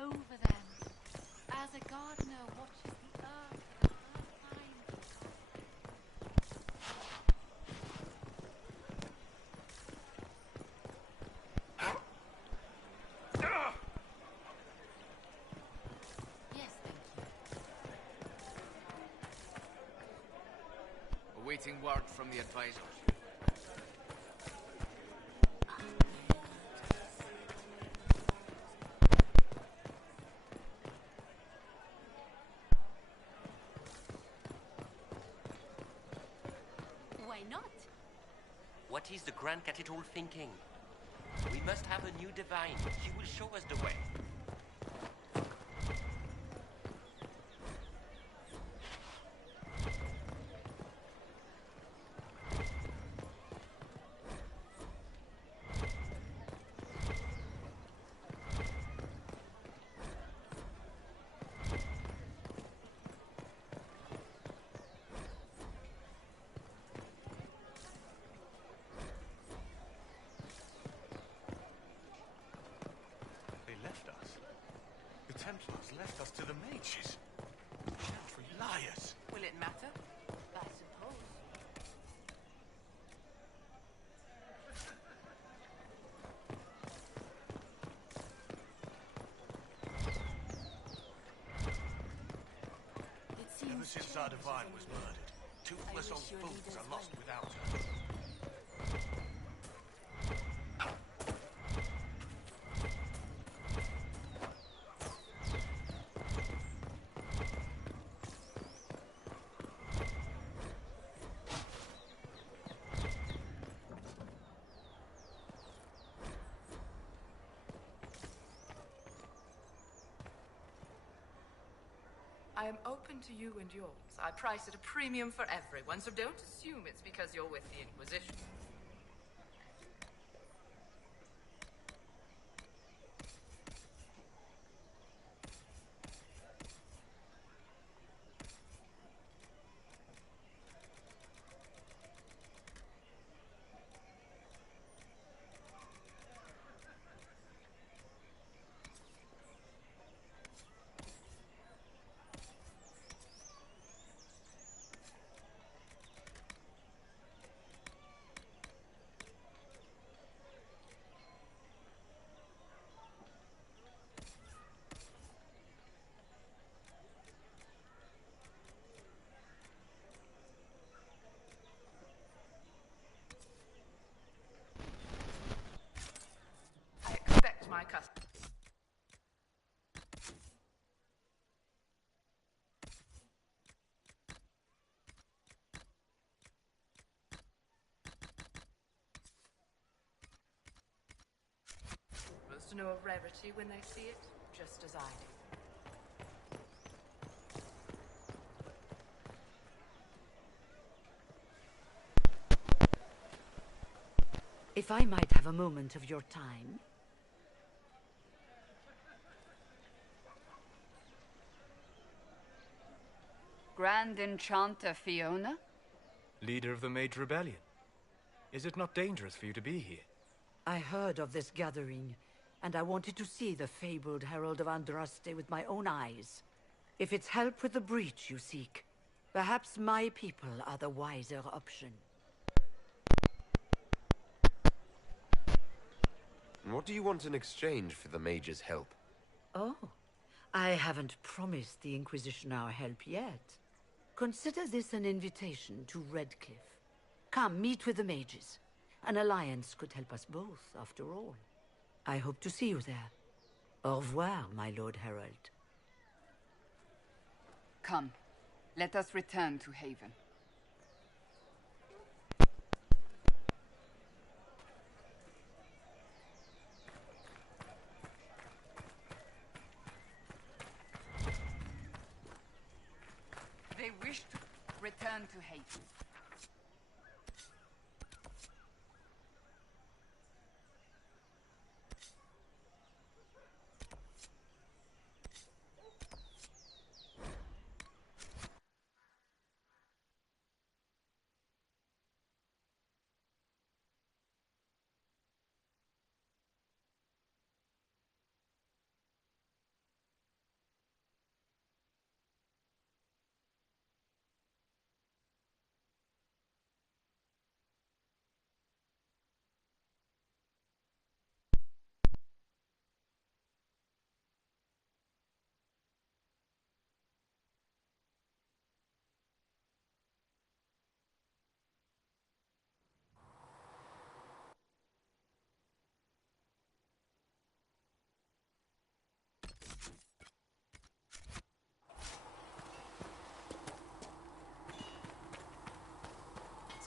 Over them, as a gardener watches the earth for the first time. Yes, thank you. Awaiting word from the advisors. Why not? What is the Grand Cathedral thinking? We must have a new divine. She will show us the way. They left us. The Templars left us to the mages. Chantry liars. Will it matter? I suppose. It Ever seems since our divine was murdered, toothless old fools are lost without her. I am open to you and yours. I price at a premium for everyone, so don't assume it's because you're with the Inquisition. to know a rarity when they see it, just as I do. If I might have a moment of your time. Grand Enchanter Fiona? Leader of the Mage Rebellion. Is it not dangerous for you to be here? I heard of this gathering, and I wanted to see the fabled Herald of Andraste with my own eyes. If it's help with the breach you seek, perhaps my people are the wiser option. What do you want in exchange for the mage's help? Oh, I haven't promised the Inquisition our help yet. Consider this an invitation to Redcliffe. Come, meet with the mages. An alliance could help us both, after all. I hope to see you there. Au revoir, my Lord Herald. Come, let us return to Haven. They wish to return to Haven.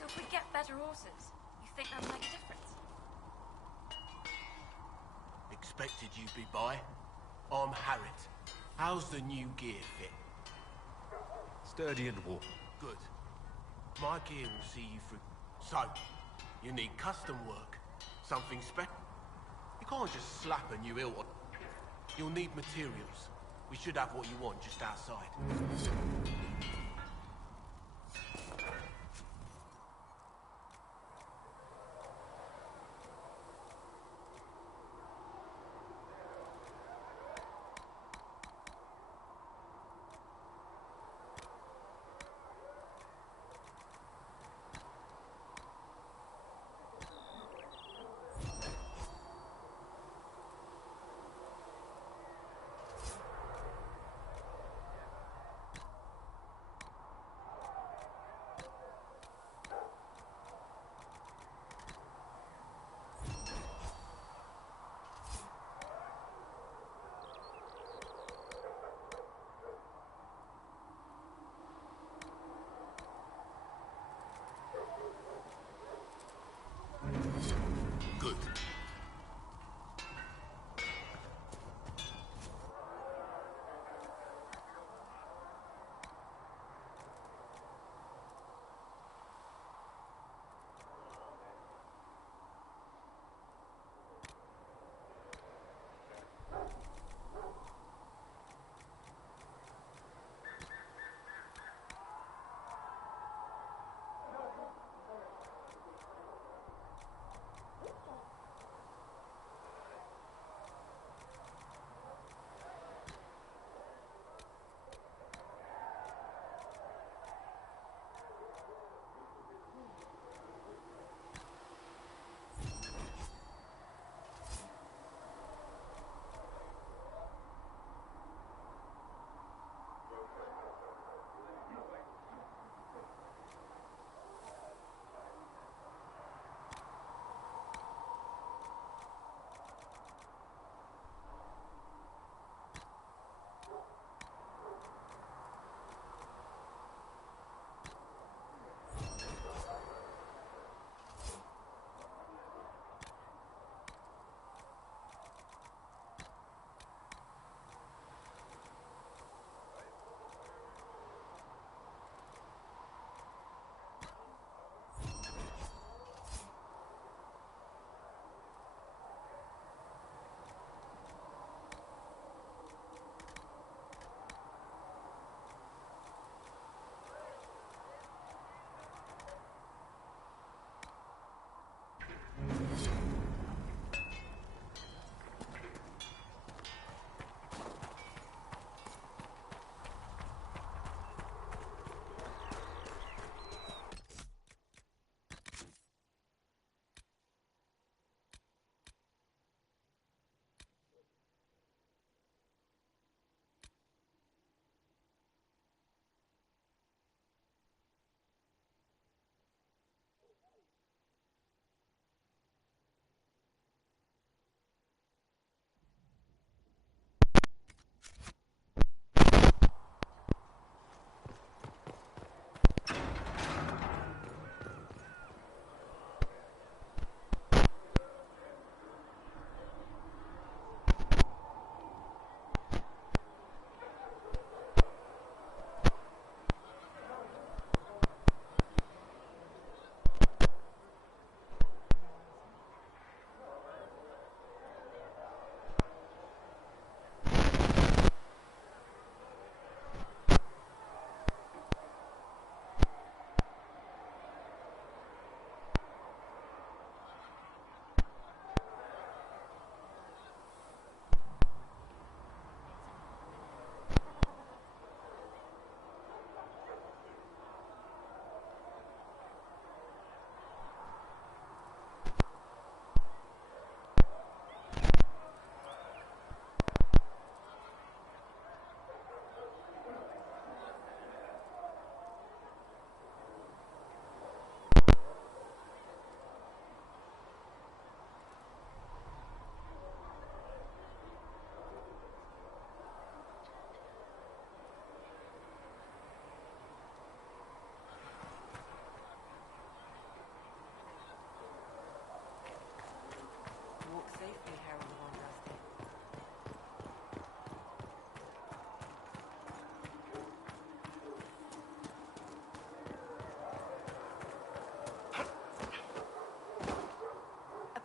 So if we get better horses, you think that'll make a difference? Expected you'd be by. I'm Harriet. How's the new gear fit? Sturdy and warm. Good. My gear will see you through. So, you need custom work. Something special. You can't just slap a new hilt on. You'll need materials. We should have what you want just outside.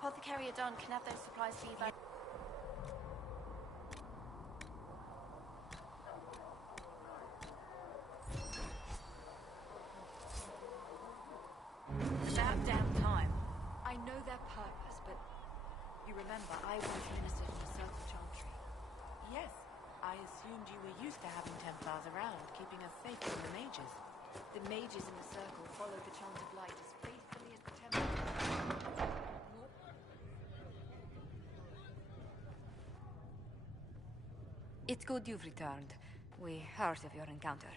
Apothecary Adon can have those supplies for you by... About damn time. I know their purpose, but you remember I once ministered in a circle chantry. Yes, I assumed you were used to having Templars around, keeping us safe from the mages. The mages in the circle follow the chant of light as faithfully as the Templars. It's good you've returned. We heard of your encounter.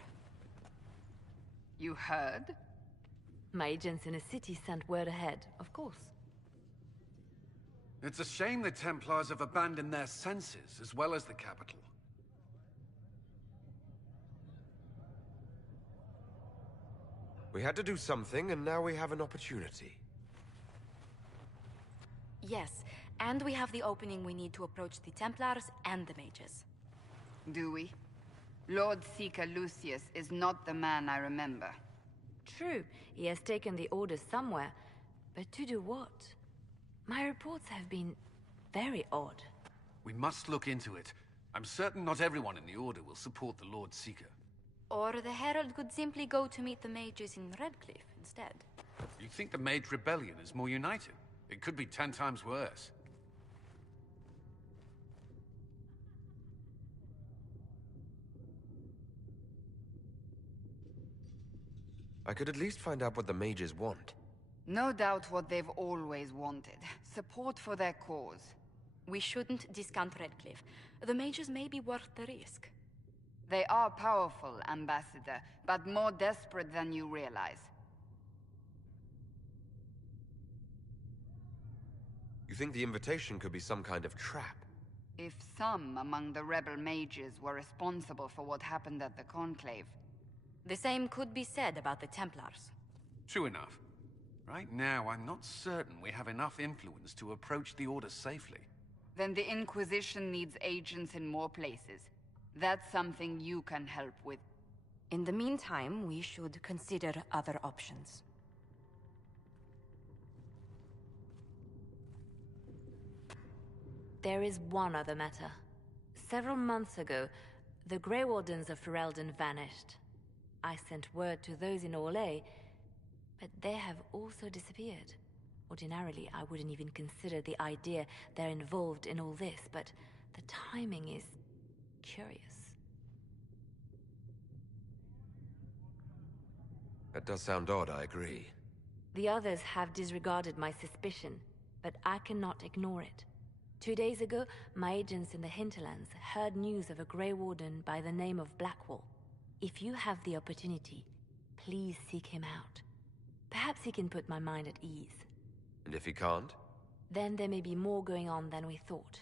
You heard? My agents in the city sent word ahead, of course. It's a shame the Templars have abandoned their senses, as well as the capital. We had to do something, and now we have an opportunity. Yes, and we have the opening we need to approach the Templars and the mages. Do we? Lord Seeker Lucius is not the man I remember. True, he has taken the orders somewhere, but to do what? My reports have been very odd. We must look into it. I'm certain not everyone in the Order will support the Lord Seeker. Or the Herald could simply go to meet the mages in Redcliffe instead. You think the Mage Rebellion is more united? It could be 10 times worse. I could at least find out what the mages want. No doubt what they've always wanted. Support for their cause. We shouldn't discount Redcliffe. The mages may be worth the risk. They are powerful, Ambassador, but more desperate than you realize. You think the invitation could be some kind of trap? If some among the rebel mages were responsible for what happened at the Conclave... The same could be said about the Templars. True enough. Right now, I'm not certain we have enough influence to approach the Order safely. Then the Inquisition needs agents in more places. That's something you can help with. In the meantime, we should consider other options. There is one other matter. Several months ago, the Grey Wardens of Ferelden vanished. I sent word to those in Orlais, but they have also disappeared. Ordinarily, I wouldn't even consider the idea they're involved in all this, but the timing is curious. That does sound odd, I agree. The others have disregarded my suspicion, but I cannot ignore it. 2 days ago, my agents in the hinterlands heard news of a Grey Warden by the name of Blackwall. If you have the opportunity, please seek him out. Perhaps he can put my mind at ease. And if he can't? Then there may be more going on than we thought.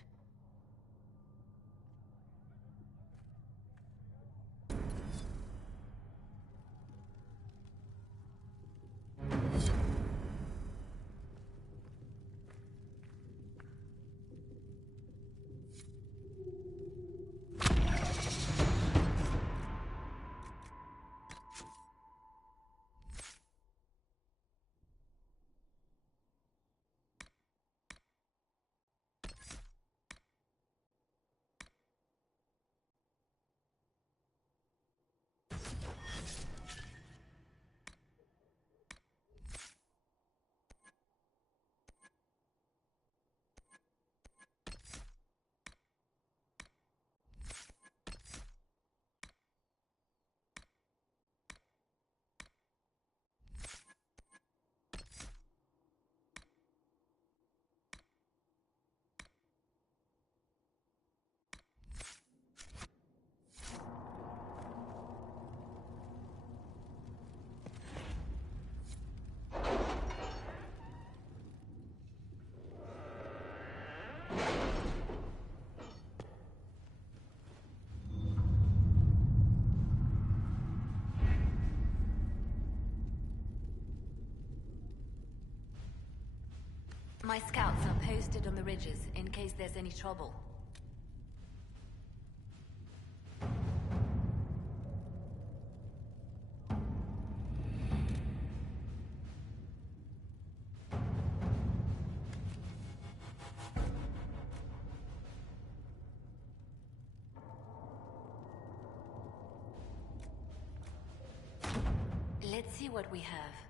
My scouts are posted on the ridges in case there's any trouble. see what we have.